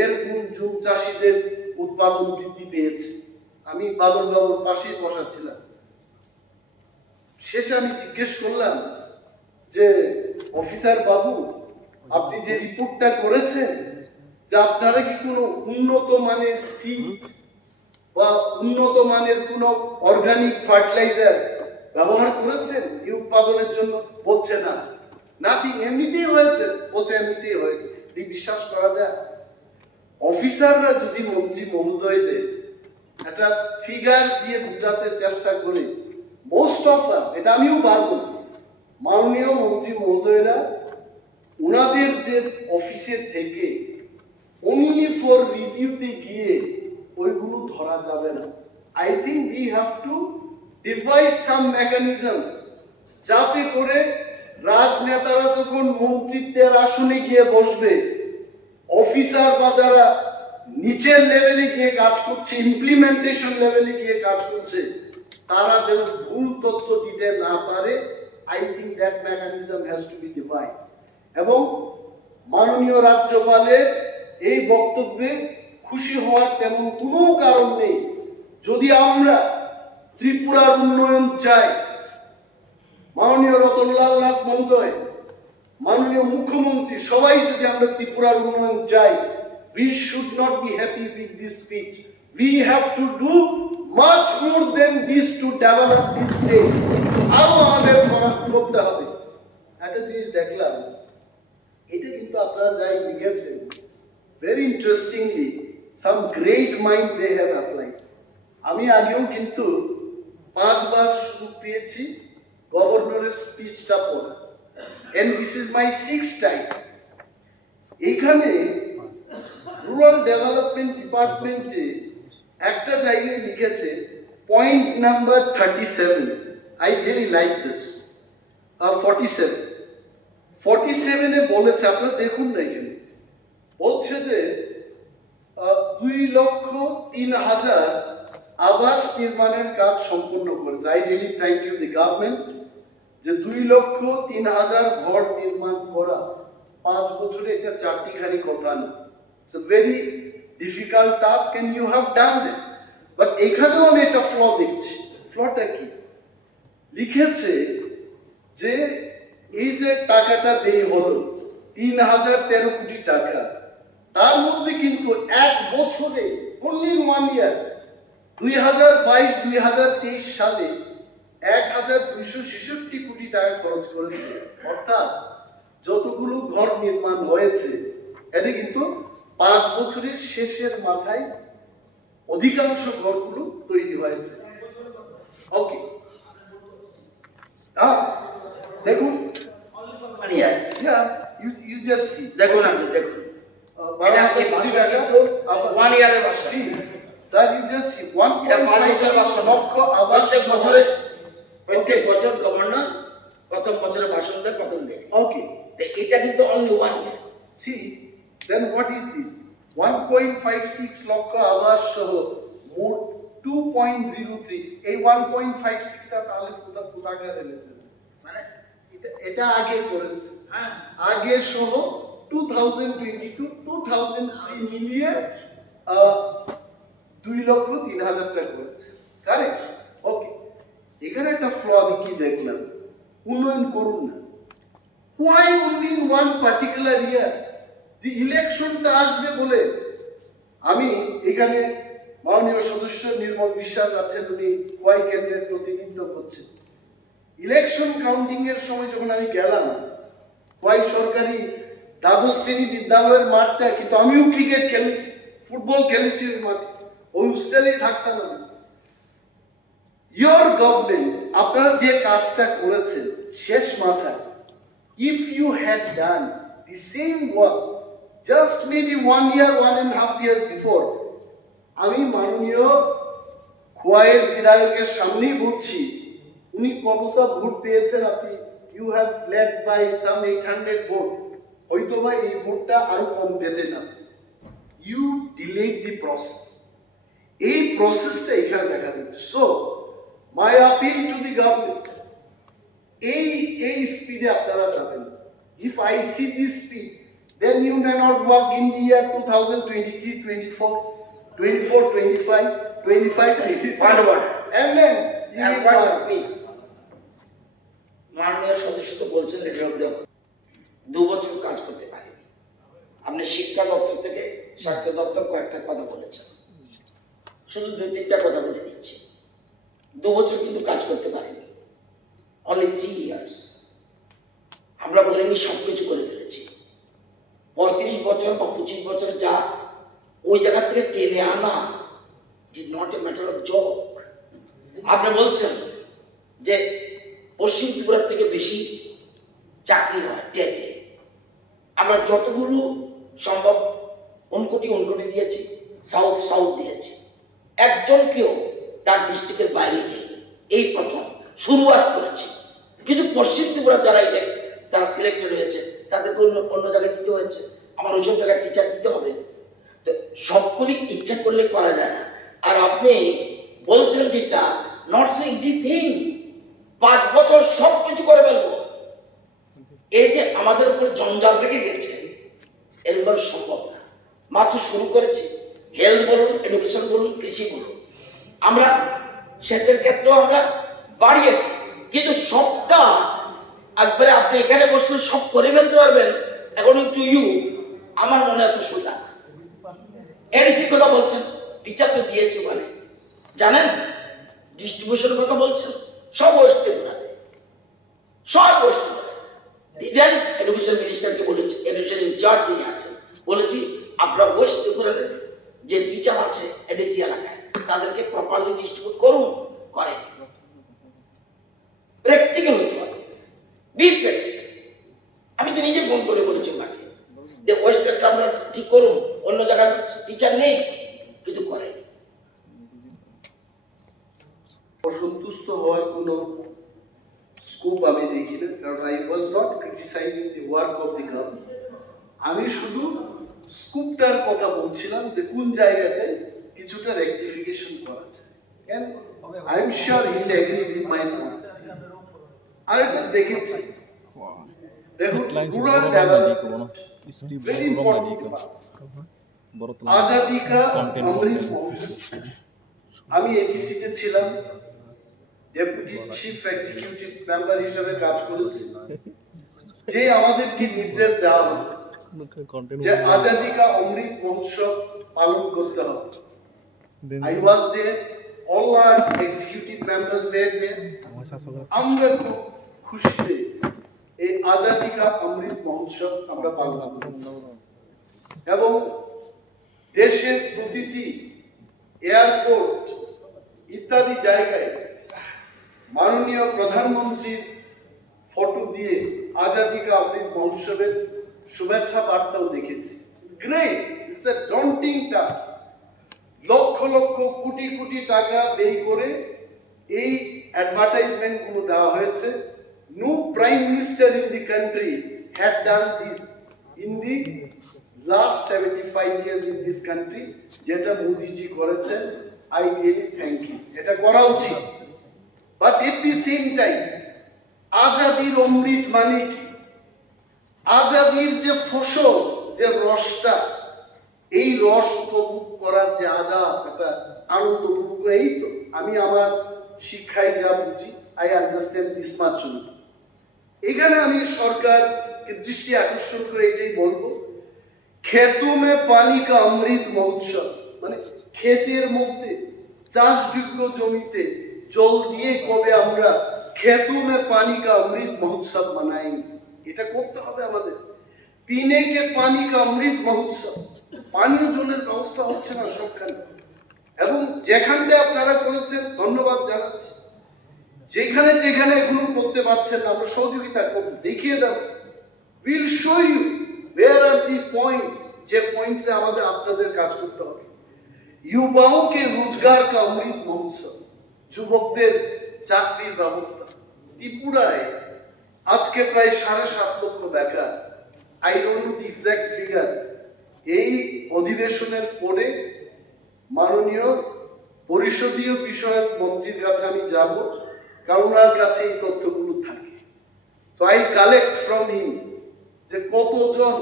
1.5 গুণ জুম চাষীদের উৎপাদন বৃদ্ধি পেয়েছে। আমি বাদল বাবুর পাশেই বসাচ্ছিলাম। শেষে আমি জিজ্ঞেস করলাম যে অফিসার বাবু, আপনি যে রিপোর্টটা করেছেন, যে আপনারা কি কোনো উন্নত মানের সিড বা উন্নত মানের কোনো অর্গানিক ফার্টিলাইজার ব্যবহার করেছেন এই উৎপাদনের জন্য? বলছে না, নাথিং, এমনিতেই হয়েছে। বলছে এমনিতেই হয়েছে। এই বিশ্বাস করা যায়? অফিসাররা যদি মন্ত্রী মহোদয়দের একটা ফিগার দিয়ে বোঝাতে চেষ্টা করে, মোস্ট অফ আস, এটা আমিও পারবো, মাননীয় মন্ত্রী মহোদয়রা ওনাদের যে অফিসে থেকে অনলি ফর রিভিউতে গিয়ে ওইগুলো ধরা যাবে না। I think we have to device some mechanism, যাতে করে রাজনেতারা যখন মন্ত্রিত্বের আসনে গিয়ে বসবে, অফিসার বা যারা নিচের লেভেলে গিয়ে কাজ করছে, ইমপ্লিমেন্টেশন লেভেলে গিয়ে কাজ করছে, তারা যেন ভুল তথ্য দিতে না পারে। I think that mechanism has to be devised. এবং মাননীয় রাজ্যপালের এই বক্তব্যে খুশি হওয়ার তেমন কোনো কারণ নেই। যদি আমরা ত্রিপুরার উন্নয়ন চাই, মাননীয় রতনলাল নাথ মহোদয়, মাননীয় মুখ্যমন্ত্রী, সবাই যদি আমরা ত্রিপুরার উন্নয়ন চাই, we should not be happy with this speech. We have to do much more than this to develop this state. আরো আমাদের করতে হবে। একটা জিনিস দেখলাম, এটা কিন্তু আপনারা যাই লিখেছেন, very interestingly, some great mind they have applied. আমি আগেও কিন্তু 5 বার সুযোগ পেয়েছি গভর্নরের স্পিচটা পড়া, and this is my 6th time. এখানে রুরাল ডেভেলপমেন্ট ডিপার্টমেন্টে একটা জায়গায় লিখেছে point number 37, I really like this, 47 এ বলেছে, আপনারা দেখুন না, এখানে বলছে যে 2,03,000 আবাস নির্মাণের কাজ সম্পন্ন করেছে। I really thank you the government, যে 2,03,000 ঘর নির্মাণ করা 5 বছরে, এটা চারটিখানি কথা না। It's a very difficult task and you have done it. But এখানেও আমি একটা ফ্ল দেখছি। ফ্লটা কি? লিখেছে যে এই যে টাকাটা ব্যয় হলো 3,013 কোটি টাকা, তার মধ্যে কিন্তু এক বছরে, only in 1 year, 2022-2023 সালে 1,266 কোটি টাকা খরচ করেছে। অর্থাৎ যতগুলো ঘর নির্মাণ হয়েছে, এটা কিন্তু 5 বছরের শেষের মাথায় অধিকাংশ ঘরগুলো তৈরি হয়েছে। ওকে, দেখুন, you just see, দেখুন, আপনি দেখুন, এটা আপনার ভাষা কিন্তু 1 ইয়ারের ভাষা। Sir, you just see এটা 5 বছর 1.5 ভাষণ। লক্ষ আবাস প্রত্যেক বছর গভর্নর প্রথম বছরে ভাষণ দেয় প্রথম দিকে। Okay. তো এটা কিন্তু only 1 year. See, then what is this? 1.56 লক্ষ আবাস সহ মোট 2.03 এই 1.56 টা তাহলে কোথাকার এনেছে মানে এটা আগে করেছে হ্যাঁ আগে সহ 2022 2003 মিলিয়ে 2,03,000 টাকা করেছে কারেক্ট ওকে এখানে একটা ফ্ল আমি কি দেখলাম উন্নয়ন করুন না why only in one particular year the ইলেকশনটা আসবে বলে আমি এখানে মাননীয় সদস্য নির্মল বিশ্বাস আছেন উনি ওয়াই কেন্দ্রের প্রতিনিধিত্ব করছেন ইলেকশন কাউন্টিং এর সময় যখন আমি গেলাম ওয়াই সরকারি দ্বাদশ শ্রেণী বিদ্যালয়ের মাঠটা কিন্তু আমিও ক্রিকেট খেলেছি ফুটবল খেলেছি ওই মাঠে ওই হোস্টেলেই থাকতাম আমি ইয়োর গভর্নমেন্ট আপনারা যে কাজটা করেছেন শেষ মাথায় if you had done the same work just maybe 1 year 1.5 years before আমি মাননীয় খোয়াইয়ের বিধায়কের সামনেই বলছি উনি কতটা ভোট পেয়েছেন আপনি you have led by some 800 vote হয়তো বা এই ভোটটা আরো কম পেতেন না ইউ ডিলেড দি প্রসেস এই প্রসেসটা এখানে দেখা যাচ্ছে so my appeal to the government এই স্পিডে আপনারা যাবেন if I C this speed then you may not work in the year 2023 24 24 25 25 26 and then you will work. Please মাননীয় সদস্য তো বলছেন এটা 2 বছর কাজ করতে পারেনি আপনি শিক্ষা দপ্তর থেকে স্বাস্থ্য দপ্তর কয়েকটা কথা বলেছেন শুধু 2-3টা কথা বলে দিচ্ছি 2 বছর কিন্তু কাজ করতে পারেনি অনলি 3 ইয়ার্স আমরা বলিনি সবকিছু করে ফেলেছি 35 বছর বা 25 বছর যা ওই জায়গা থেকে টেনে আনা it not a matter of job আপনি বলছেন যে পশ্চিম ত্রিপুরার থেকে বেশি চাকরি হয় টেটে আমরা যতগুলো সম্ভব উনকোটি দিয়েছি সাউথ দিয়েছি একজনকেও তার ডিস্ট্রিক্টের বাইরে দেয়নি এই প্রথম শুরুয়াত করেছি কিন্তু পশ্চিম ত্রিপুরা যারা তারা সিলেক্টেড হয়েছে তাদেরকে অন্য জায়গায় দিতে হয়েছে আমার ওইসব জায়গায় টিচার দিতে হবে তো সবগুলি ইচ্ছা করলে করা যায় না আর আপনি বলছেন যেটা নট সো ইজি থিং 5 বছর সব কিছু করে ফেলবো এই যে আমাদের উপরে জঞ্জাল রেখে গেছে এরকম সম্ভব না মাত্র শুরু করেছি হেলথ বলুন এডুকেশন বলুন কৃষি বলুন আমরা সেচের ক্ষেত্রেও আমরা বাড়িয়েছি কিন্তু সবটা একবারে আপনি এখানে বসলে সব করে ফেলতে পারবেন অ্যাকর্ডিং টু ইউ আমার মনে এত সোজা এডিসির কথা বলছেন টিচার তো দিয়েছে বলে জানেন ডিস্ট্রিবিউশনের কথা বলছেন সব ওয়েস্ট ত্রিপুরাতে সব ওয়েস্ট ত্রিপুরা দিদেন এডুকেশন মিনিস্টারকে বলেছি এডুকেশন ইনচার্জ যিনি আছেন বলেছি আপনারা ওয়েস্ট ত্রিপুরার যে টিচার আছে এডিসি এলাকায় তাদেরকে প্রপারলি ডিস্ট্রিবিউট করুন করেন প্র্যাকটিক্যাল হতে হবে বি প্র্যাকটিক্যাল আমি তো নিজে ফোন করে বলেছি ওনাকে যে ওয়েস্টার্নটা আমরা ঠিক করুন অন্য জায়গায় টিচার নেই কিন্তু করেন অসন্তুষ্ট হওয়ার কোনো স্কোপ আমি দেখি না কারণ I was not criticising the work of the government আমি শুধু স্কোপটার কথা বলছিলাম যে কোন জায়গাতে কিছুটা রেকটিফিকেশন করা যায় and I am sure he will agree with my point আর এটা দেখেছি দেখুন rural development very important Azadi কা অমৃত মহোৎসব আমি এডিসিতে ছিলাম ডেপুটি চিফ এক্সিকিউটিভ মেম্বার হিসেবে কাজ করেছি যে আমাদেরকে নির্দেশ দেওয়া হলো যে আজাদি কা অমৃত মহোৎসব পালন করতে হবে I was there all our executive members were there আমরা খুব খুশিতে এই আজাদি কা অমৃত মহোৎসব আমরা পালন করেছি এবং দেশের প্রতিটি এয়ারপোর্ট ইত্যাদি জায়গায় মাননীয় প্রধানমন্ত্রীর ফটো দিয়ে আজাদি কা অমৃত মহোৎসবের শুভেচ্ছা বার্তাও দেখেছি great. It's a daunting task. Lakh lakh crore crore টাকা ব্যয় করে এই অ্যাডভার্টাইজমেন্ট গুলো দেওয়া হয়েছে। No prime minister in the country had done this in the last 75 years in this country, যেটা মোদিজি করেছেন। I really thank you. এটা করা উচিত। But at the same time, আজাদির অমৃত মানে কি? আজাদির যে ফসল, যে রসটা, এই রস উপভোগ করার যে আজাদ, একটা আনন্দ উপভোগ করে, এই তো আমি আমার শিক্ষায় যা বুঝি, আই আন্ডারস্ট্যান্ড দিস মাচ। এখানে আমি সরকারকে দৃষ্টি আকর্ষণ করে এটাই বলবো, খেতো মে পানি কা অমৃত মহোৎসব, মানে ক্ষেতের মধ্যে চাষযোগ্য জমিতে জল দিয়ে কবে আমরা খেতো মে পানি কা অমৃত মহোৎসব মানাই, এটা করতে হবে আমাদের। পিনে কে পানি কা অমৃত মহোৎসব, পানীয় জলের ব্যবস্থা হচ্ছে না সবখানে, এবং যেখানটা আপনারা করেছেন ধন্যবাদ জানাচ্ছি। যেখানে যেখানে এগুলো করতে পারছেন না, আমরা সহযোগিতা করব, দেখিয়ে দেব। Will show you where are the points, যে পয়েন্টসে আমাদের আপনাদের কাজ করতে হবে। युवाओं के रोजगार का अमृत महोत्सव, যুবকদের চাকরির ব্যবস্থা। ত্রিপুরায় আজকে প্রায় 7.5 লক্ষ বেকার। I don't know the exact figure. এই অধিবেশনের পরে মাননীয় পরিষদীয় বিষয়ক মন্ত্রীর কাছে আমি যাব, কারণ ওনার কাছে এই তথ্যগুলো থাকে। So I collect from him যে কতজন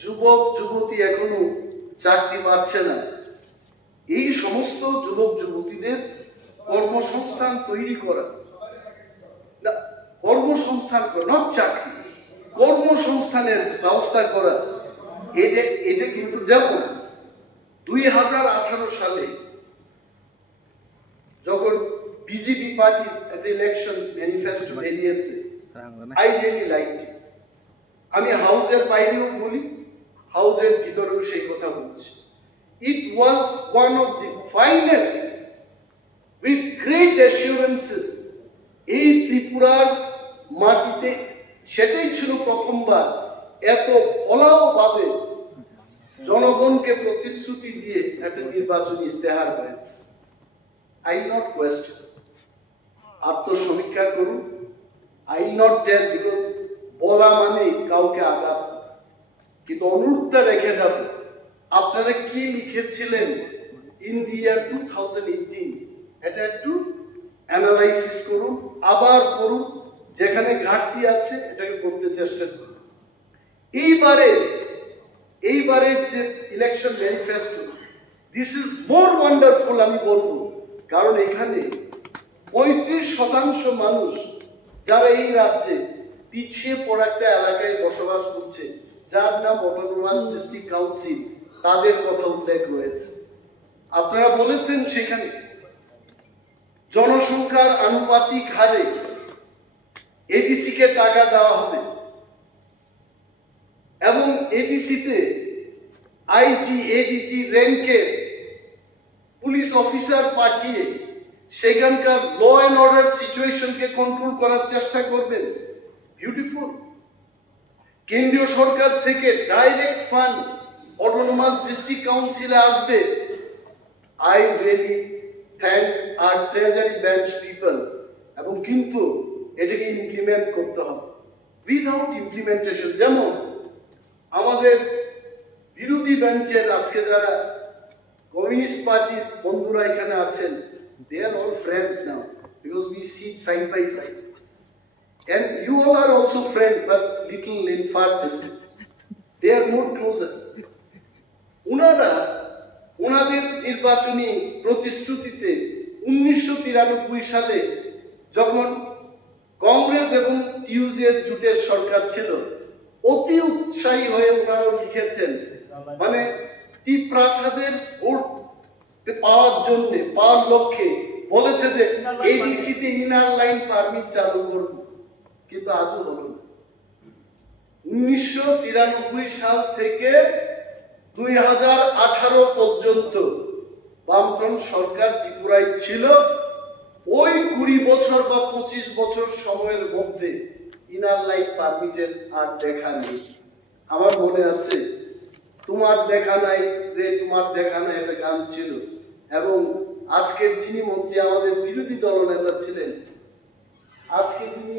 যুবক যুবতী এখনো চাকরি পাচ্ছে না। এই সমস্ত যুবক যুবতীদের কর্মসংস্থান তৈরি করা, কর্মসংস্থান করা, নট চাকরি, কর্মসংস্থানের ব্যবস্থা করা, এটা কিন্তু যেমন 2018 সালে যখন বিজেপি পার্টির একটা ইলেকশন ম্যানিফেস্টো বেরিয়েছে, আই রিয়েলি লাইক ইট। আমি হাউসের বাইরেও বলি, হাউসের ভিতরেও সেই কথা বলছি। It was one of the finest, with great assurances, এই ত্রিপুরার মাটিতে সেটাই ছিল প্রথমবার এত ফলাও ভাবে জনগণকে প্রতিশ্রুতি দিয়ে একটা নির্বাচনী ইস্তেহার হয়েছে। আই নট কোয়েশ্চেন, আত্মসমীক্ষা করুন। আই নট টেল, বিকজ বলা মানে কাউকে আঘাত, কিন্তু অনুরোধটা রেখে দেব, আপনারা কি লিখেছিলেন ইন দি ইয়ার 2018, এটা একটু অ্যানালাইসিস করুন, আবার করুন, যেখানে ঘাটতি আছে এটাকে করতে চেষ্টা করুন। এইবারের যে election manifesto, this is more wonderful আমি বলবো, কারণ এখানে 35% মানুষ যারা এই রাজ্যে পিছিয়ে পড়া একটা এলাকায় বসবাস করছে, যার নাম অটোনোমাস ডিস্ট্রিক্ট কাউন্সিল, তাদের কথা উল্লেখ রয়েছে। আপনারা বলেছেন সেখানে জনসংখ্যার আনুপাতিক হারে এডিসি কে টাকা দেওয়া হবে, এবং এডিসিতে আইজি এডিজি র্যাঙ্কের পুলিশ অফিসার পাঠিয়ে সেখানকার ল অ্যান্ড অর্ডার সিচুয়েশনকে কন্ট্রোল করার চেষ্টা করবেন। বিউটিফুল। কেন্দ্রীয় সরকার থেকে ডাইরেক্ট ফান্ড অটোনোমাস ডিস্ট্রিক্ট কাউন্সিলে আসবে। I really thank our treasury bench people, এবং কিন্তু এটাকে ইমপ্লিমেন্ট করতে হবে। উইদাউট ইমপ্লিমেন্টেশন, যেমন আমাদের বিরোধী বেঞ্চের আজকে যারা কমিউনিস্ট পার্টির বন্ধুরা এখানে আছেন, they are all friends now because we sit side by side, and you all are also friends but little in far distance, they are more closer. ওনাদের নির্বাচনী প্রতিশ্রুতিতে 1993 সালে যখন কংগ্রেস এবং টিউজিএর জোটের সরকার ছিল, অতি উৎসাহী হয়ে ওনারাও লিখেছেন, মানে টিপ্রাসাদের ভোট পাওয়ার জন্য, পাওয়ার লক্ষ্যে বলেছে যে এডিসিতে ইনার লাইন পারমিট চালু করব, কিন্তু আজও হলো না। 1993 সাল থেকে 2018 পর্যন্ত বামফ্রন্ট সরকার ত্রিপুরায় ছিল। ওই 20 বছর বা 25 বছর সময়ের মধ্যে ইনার লাইন পারমিটের আর দেখা নেই। আমার মনে আছে তোমার দেখা নাই রে তোমার দেখা নাই একটা গান ছিল। এবং আজকের যিনি মন্ত্রী আমাদের বিরোধী দলনেতা ছিলেন, আজকে যিনি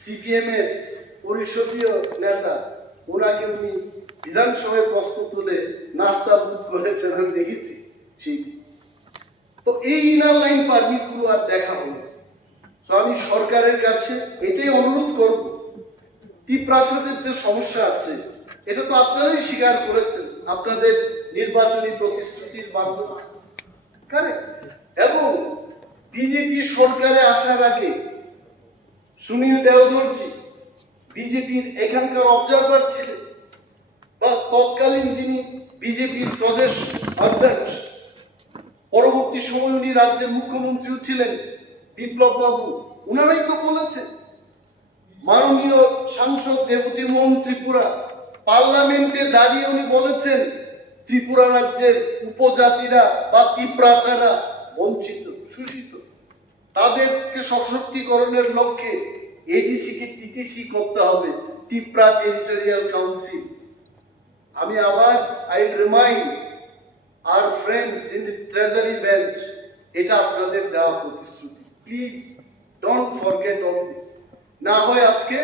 সিপিএম এর পরিষদীয় নেতা, ওনাকে উনি বিধানসভায় প্রশ্ন তুলে নাস্তা বুথ করেছেন, আমি দেখেছি সেই। তো এই ইনার লাইন পারমিট গুলো আর দেখা হলো। তো আমি সরকারের কাছে এটাই অনুরোধ করব, তিপ্রাসাদের যে সমস্যা আছে এটা তো আপনারাই স্বীকার করেছেন আপনাদের নির্বাচনী প্রতিশ্রুতির মাধ্যমে, কারেক্ট? এবং বিজেপি সরকারে আসার আগে সুনীল দেওধরজি বিজেপির এখানকার অবজারভার ছিলেন, বা তৎকালীন যিনি বিজেপির প্রদেশ অধ্যক্ষ, পরবর্তী সময় উনি রাজ্যের মুখ্যমন্ত্রীও ছিলেন বিপ্লব বাবু, উনারাই তো বলেছেন। মাননীয় সাংসদ দেবতী মোহন ত্রিপুরা পার্লামেন্টে দাঁড়িয়ে উনি বলেছেন ত্রিপুরা রাজ্যের উপজাতিরা বা তিপ্রাসারা বঞ্চিত, শোষিত, তাদেরকে সশক্তিকরণের লক্ষ্যে এডিসি কে টিটিসি করতে হবে, ত্রিপুরা টেরিটোরিয়াল কাউন্সিল। আমি আবার I remind our friends in the treasury bench, এটা আপনাদের দেওয়া প্রতিশ্রুতি, please don't forget all this. না হয় আজকে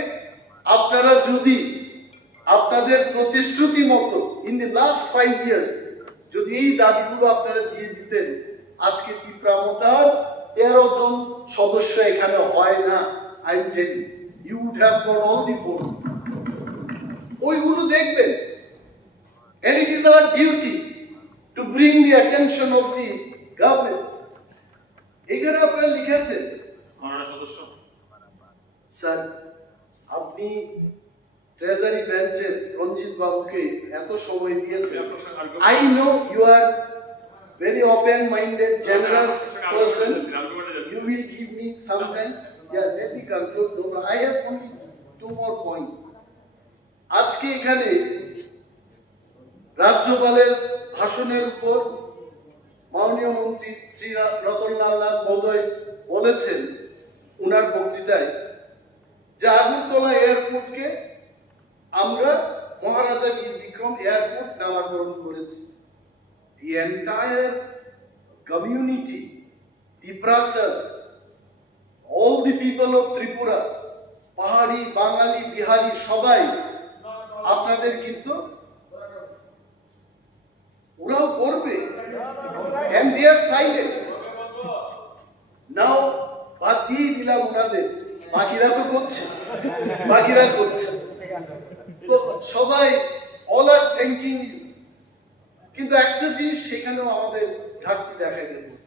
আপনারা যদি আপনাদের প্রতিশ্রুতি মতো ইন দি লাস্ট 5 ইয়ার্স যদি এই দাবিগুলো আপনারা দিয়ে দিতেন, আজকে ত্রিপুরামতার 13 জন সদস্য এখানে হয় না। I am telling you would have got all the vote. ওইগুলো দেখবেন, and it is our duty to bring the attention of the government. এখানে আপনারা লিখেছেন স্যার, আপনি ট্রেজারি বেঞ্চের রঞ্জিত বাবুকে এত সময় দিয়েছেন। I know you are very open minded, generous person. You will give me some time. Yeah, let me conclude. No, I have only 2 more points. আজকে এখানে রাজ্যপালের ভাষণের উপর মাননীয় মন্ত্রী শ্রী রতনলাল নাথ মহোদয় বলেছেন উনার বক্তৃতায় যে আগরতলা এয়ারপোর্টকে আমরা মহারাজা বীর বিক্রম এয়ারপোর্ট নামকরণ করেছি। The entire community, Tiprasas, all the people of Tripura, পাহাড়ি, বাঙালি, বিহারি সবাই আপনাদের কিন্তু ওরাও করবে, and they are silent. Now বাদ দিয়ে দিলাম ওনাদের, বাকিরা তো করছে, বাকিরা করছে, তো সবাই all are thanking you। কিন্তু একটা জিনিস সেখানেও আমাদের ঘাটতি দেখা গেছে,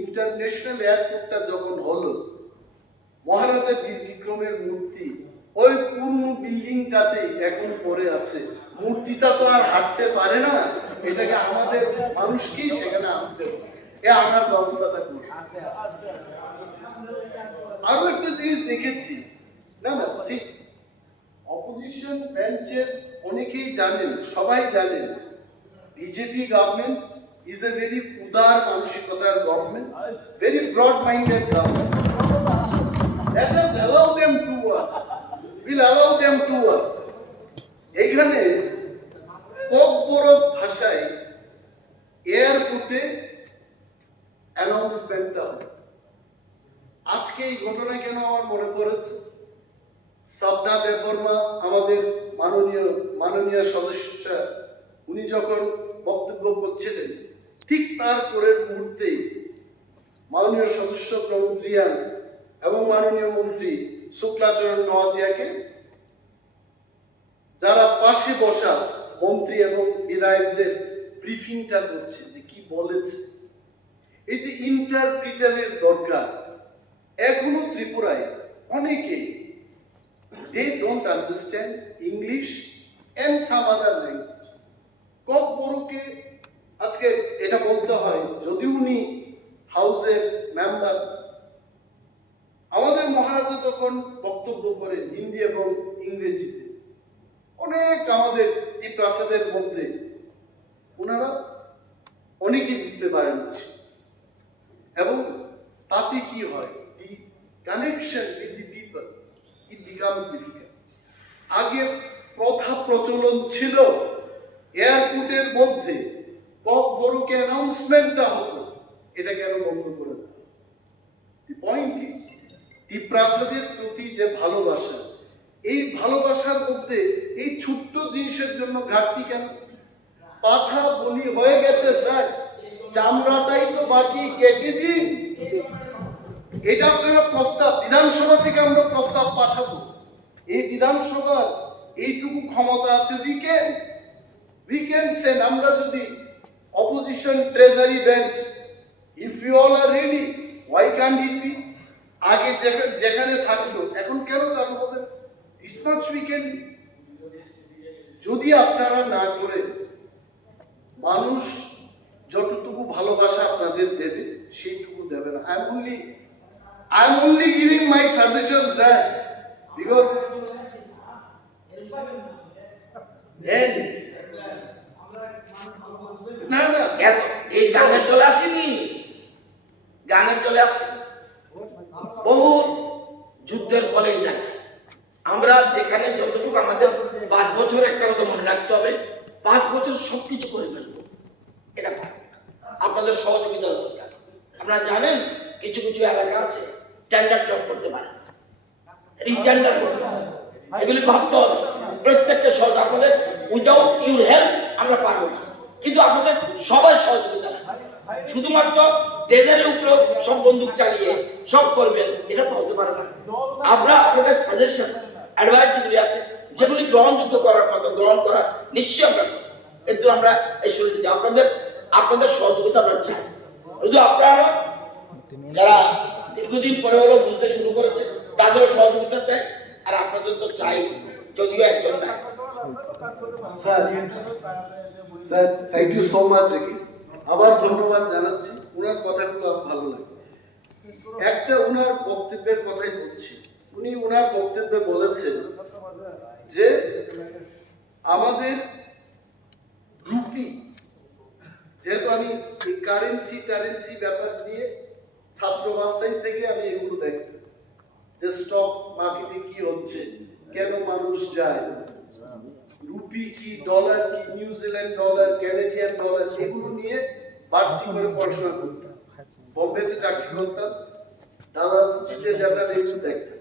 ইন্টারন্যাশনাল এয়ারপোর্টটা যখন হলো, মহারাজা বীর বিক্রমের মূর্তি ওই পূর্ণ বিল্ডিংটাতে এখন পড়ে আছে। মূর্তিটা তো আর হাঁটতে পারে না, এটাকে আমাদের মানুষকেই সেখানে আনতে হবে, এ আনার ব্যবস্থাটা করবে। আরো একটা জিনিস দেখেছি, না না ঠিক, অপোজিশন বেঞ্চের অনেকেই জানেন, সবাই জানেন BJP government is a very উদার মানসিকতার government, very broad minded government. Let us allow them to work. We'll allow them to work. এখানে বড় ভাষায় এয়ারপোর্টে অ্যানাউন্সমেন্টটা হবে। আজকে এই ঘটনা কেন আমার মনে পড়েছে, সাবনা দেববর্মা আমাদের মাননীয় সদস্য, উনি যখন বক্তব্য করছিলেন ঠিক তার পরের মুহূর্তেই মাননীয় সদস্য প্রমোদ রিয়ান এবং মাননীয় মন্ত্রী শুক্লাচরণ নওয়াদিয়াকে, যারা পাশে বসা মন্ত্রী এবং বিধায়কদের ব্রিফিংটা করছে যে কি বলেছে। এই যে ইন্টারপ্রিটারের দরকার, এখনো ত্রিপুরায় অনেকে they don't understand English and some other language. কক বড়কে আজকে এটা বলতে হয়, যদি উনি হাউসের মেম্বার, আমাদের মহারাজা তখন বক্তব্য করেন হিন্দি এবং ইংরেজিতে, অনেক আমাদের এই প্রাসাদের মধ্যে ওনারা অনেকে বুঝতে পারেন, এবং তাতে কি হয়, the connection with the people it becomes difficult. আগে প্রথা প্রচলন ছিল এয়ারপোর্টের মধ্যে বড়কে অ্যানাউন্সমেন্টটা হতো, এটা কেন বন্ধ করে দেয়? পয়েন্ট ইজ টিপ্রাসাদের প্রতি যে ভালোবাসা, এই ভালোবাসার মধ্যে এই ছোট্ট জিনিসের জন্য ঘাটতি কেন? পাঠা বলি হয়ে গেছে স্যার, চামড়াটাই তো বাকি, কেটে দিন। এটা আপনারা প্রস্তাব, বিধানসভা থেকে আমরা প্রস্তাব পাঠাবো। এই বিধানসভা এইটুকু ক্ষমতা আছে, we can send, আমরা যদি opposition treasury bench, if you all are ready, why can't it be? আগে যেখানে থাকতো এখন কেন চালু হবে? this much we can, যদি আপনারা না করে, মানুষ যতটুকু ভালোবাসা আপনাদের দেবে সেইটুকু দেবে না। I am only giving my suggestions, sir, because then না এই গানের চলে আসেনি, গানের চলে আসে বহু যুদ্ধের ফলে এই জায়গায় আমরা যেখানে যতটুকু আমাদের 5 বছর একটা কথা মনে রাখতে হবে, 5 বছর সবকিছু করে ফেলবো, এটা আপনাদের সহযোগিতা দরকার। আপনারা জানেন কিছু কিছু এলাকা আছে টেন্ডার ড্রপ করতে পারে, রিটেন্ডার করতে হবে, এগুলি ভাবতে হবে। প্রত্যেকটা সহযোগ আপনাদের উইদাউট ইউর হেল্প আমরা পারবো না, কিন্তু আপনাদের সবাই সহযোগিতা লাগবে। শুধুমাত্র ডেজারের উপরে সব বন্দুক চালিয়ে সব করবেন এটা তো হতে পারে না। আমরা আপনাদের সাজেশন অ্যাডভাইস যেগুলি আছে যেগুলি গ্রহণযোগ্য করার মতো গ্রহণ করা নিশ্চয়ই আমরা করব। এর জন্য আমরা এই শুরুতে আপনাদের সহযোগিতা আমরা চাই। যদি আপনারা যারা দীর্ঘদিন পরে হলো বুঝতে শুরু করেছে তাদেরও সহযোগিতা চাই, আর আপনাদের তো চাই, যদিও একজন না। Sir thank you so much. আবার ধন্যবাদ জানাচ্ছি, ওনার কথাগুলো ভালো লাগে। একটা ওনার বক্তব্যের কথাই বলছি, উনি ওনার বক্তব্যে বলেছেন যে আমাদের রুপি, যেহেতু আমি কারেন্সি ব্যাপার নিয়ে ছাত্রবাস্তায় থেকে আমি এগুলো দেখি যে স্টক মার্কেটে কি হচ্ছে, কেন মানুষ যায়, রুপি কি, ডলার কি, নিউজিল্যান্ড ডলার, ক্যানাডিয়ান ডলার, এগুলো নিয়ে বাড়তি করে পড়াশোনা করতাম। বম্বেতে চাকরি করতাম, দালাল স্ট্রিটে যেতাম, এগুলো দেখতাম।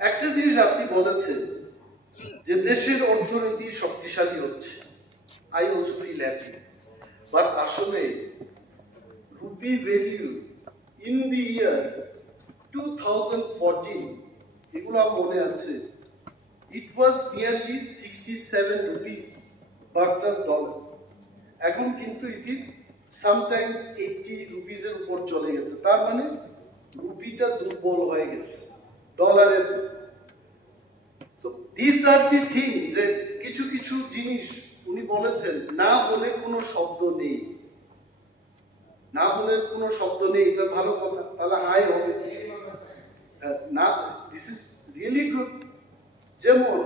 একটা জিনিস আপনি বলেছেন যে দেশের অর্থনীতি শক্তিশালী হচ্ছে, I also feel happy, but আসলে rupee value in the year 2014, এগুলো মনে আছে, it was nearly 67 rupees versus dollar. এখন কিন্তু it is sometimes 80 rupees এর উপর চলে গেছে। তার মানে রুপিটা দুর্বল হয়ে গেছে ডলারের। So these are the things, যে কিছু কিছু জিনিস উনি বলেছেন না বলে কোনো শব্দ নেই, না বলে কোনো শব্দ নেই, এটা ভালো কথা, তাহলে আয় হবে না। This is really good. যেমন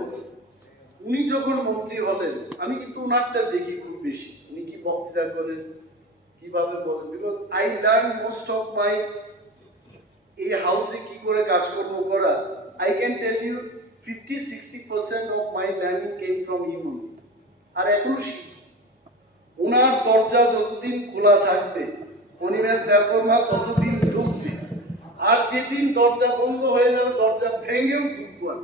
উনি যখন মন্ত্রী হলেন, আমি কিন্তু ওনারটা দেখি খুব বেশি, উনি কি বক্তৃতা করেন, কিভাবে বলেন, because I learn most of my, এই হাউসে কি করে কাজকর্ম করা, I can tell you 50-60% of my learning came from you. আর এখনো শিখি, ওনার দরজা যতদিন খোলা থাকবে, অনিমেষ দেববর্মা ততদিন ঢুকবে, আর যেদিন দরজা বন্ধ হয়ে যাবে দরজা ভেঙেও ঢুকবেন।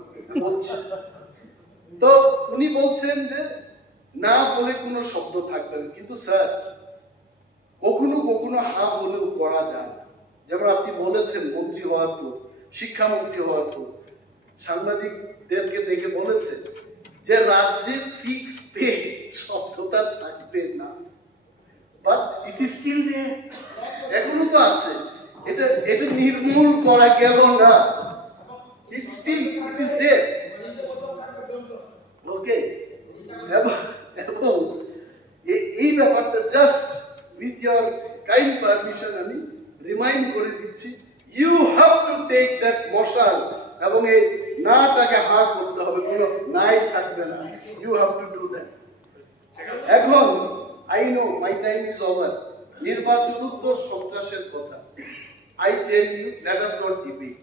তো উনি বলছেন যে না বলে কোনো শব্দ থাকবে না, কিন্তু স্যার কখনো কখনো হা বলেও করা যায় না। যেমন আপনি বলেছেন মন্ত্রী হওয়ার পর, শিক্ষামন্ত্রী হওয়ার পর সাংবাদিকদেরকে দেখে বলেছেন যে রাজ্যে ফিক্স পে শব্দটা থাকবে না, but it is still there, এখনো তো আছে, এটা নির্মূল করা গেল না, ইট ইজ দেয়ার। ওকে, এবং এই ব্যাপারটা just with your kind permission আমি রিমাইন্ড করে দিচ্ছি, you have to take that মশাল, এবং এই নাটাকে হা করতে হবে, কোনো নাই থাকবে না, you have to do that. এখন I know my time is over. নির্বাচনোত্তর সন্ত্রাসের কথা, I tell you, let us not debate.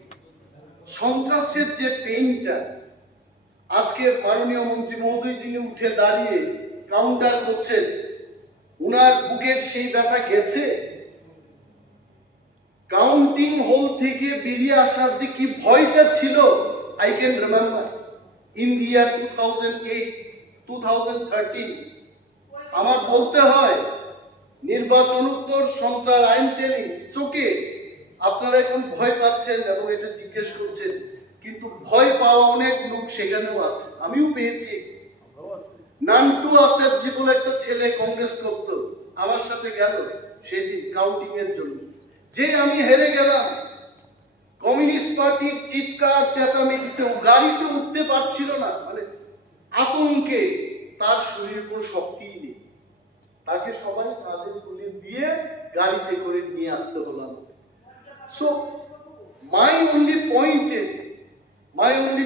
সন্ত্রাসের যে পেইনটা আজকে মাননীয় মন্ত্রী মহোদয় যিনি উঠে দাঁড়িয়ে কাউন্টার করছেন, উনার বুকের সেই ব্যথা গেছে? কাউন্টিং হল থেকে বেরিয়ে আসার যে কি ভয়টা ছিল, I can remember in the year 2008, 2013। আমার বলতে হয় নির্বাচনোত্তর সন্ত্রাস আইন টেলিং চোখে আপনারা এখন ভয় পাচ্ছেন এবং এটা জিজ্ঞেস করছেন, কিন্তু ভয় পাওয়া অনেক লোক সেখানেও আছে, আমিও পেয়েছি। নান্টু আচার্য বলে একটা ছেলে কংগ্রেস করত, আমার সাথে গেল সেদিন কাউন্টিং এর জন্য, যে আমি হেরে গেলাম। কমিউনিস্ট পার্টির চিৎকার চেঁচামেচিতে গাড়িতে উঠতে পারছিল না, মানে আতঙ্কে তার শরীরের উপর শক্তিই নেই, তাকে সবাই কাঁধে তুলে দিয়ে গাড়িতে করে নিয়ে আসতে হলাম। So my only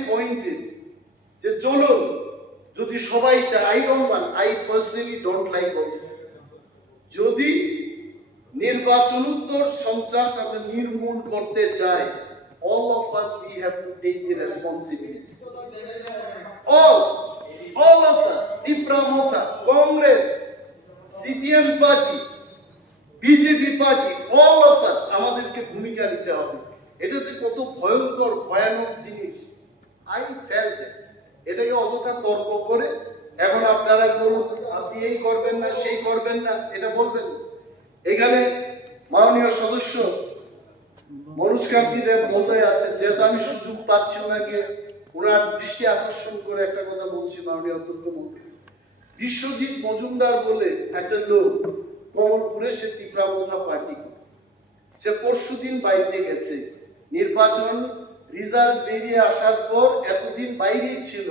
point is যে চলো যদি সবাই চায়, I personally don't like all, যদি নির্বাচনোত্তর সন্ত্রাস আমরা নির্মূল করতে চাই, all of us we have to take the responsibility, all of us, Tiprasa, Congress, CPM party, BJP party, all of us আমাদেরকে ভূমিকা নিতে হবে। এটা যে কত ভয়ঙ্কর ভয়ানক জিনিস, আই ফেল্ট এটাকে অযথা তর্ক করে এখন আপনারা বলুন আপনি এই করবেন না সেই করবেন না, এটা বলবেন। এখানে মাননীয় সদস্য মনোজ কান্তি দেব মহোদয় আছেন, যেহেতু আমি সুযোগ পাচ্ছি ওনাকে ওনার দৃষ্টি আকর্ষণ করে একটা কথা বলছি। মাননীয় অধ্যক্ষ মন্ত্রী বিশ্বজিৎ মজুমদার বলে একটা লোক কমলপুরে, সে তীব্রামথা পার্টি, সে পরশুদিন বাইরে গেছে, নির্বাচন রেজাল্ট বেরিয়ে আসার পর এতদিন বাইরেই ছিল,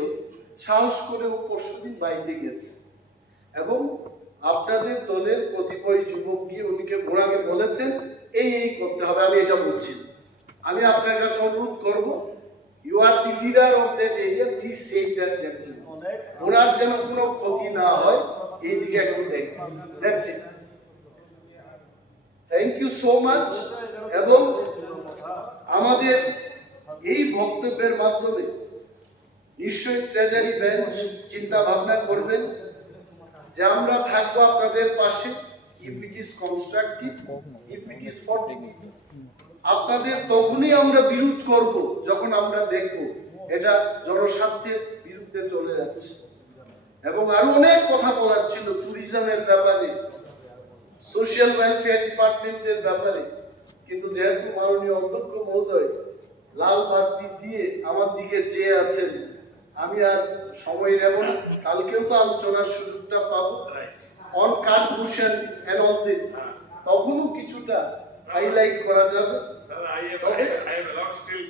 সাহস করে ও পরশুদিন বাইরে গেছে এবং আপনাদের দলের কতিপয় যুবক গিয়ে উনিকে ঘোড়াকে বলেছেন এই করতে হবে। আমি এটা বলছি, আমি আপনার কাছে অনুরোধ করব, you are the leader of that area, please save that gentleman, ওনার যেন কোনো ক্ষতি না হয় এই দিকে একটু দেখবেন। That's it, thank you so much. এবং আমাদের এই বক্তব্যের মাধ্যমে নিশ্চয়ই ট্রেজারি বেঞ্চ চিন্তা ভাবনা করবেন যে আমরা থাকবো আপনাদের পাশে, if it is constructive, if it is for the people। আপনাদের তখনই আমরা বিরোধ করব যখন আমরা দেখব এটা জনস্বার্থের বিরুদ্ধে চলে যাচ্ছে। এবং আরো অনেক কথা বলার ছিল ট্যুরিজমের ব্যাপারে, সোশ্যাল ওয়েলফেয়ার ডিপার্টমেন্টের ব্যাপারে, কিন্তু যেহেতু মাননীয় অধ্যক্ষ মহোদয় লাল বাতি দিয়ে আমার দিকে চেয়ে আছেন, আমি আর সময় নেব না, কালকেও তো আলোচনার সুযোগটা পাবো অন কার্ডভূষণ এন্ড অল দিস, তখনও কিছুটা হাইলাইট করা যাবে। I have allowed still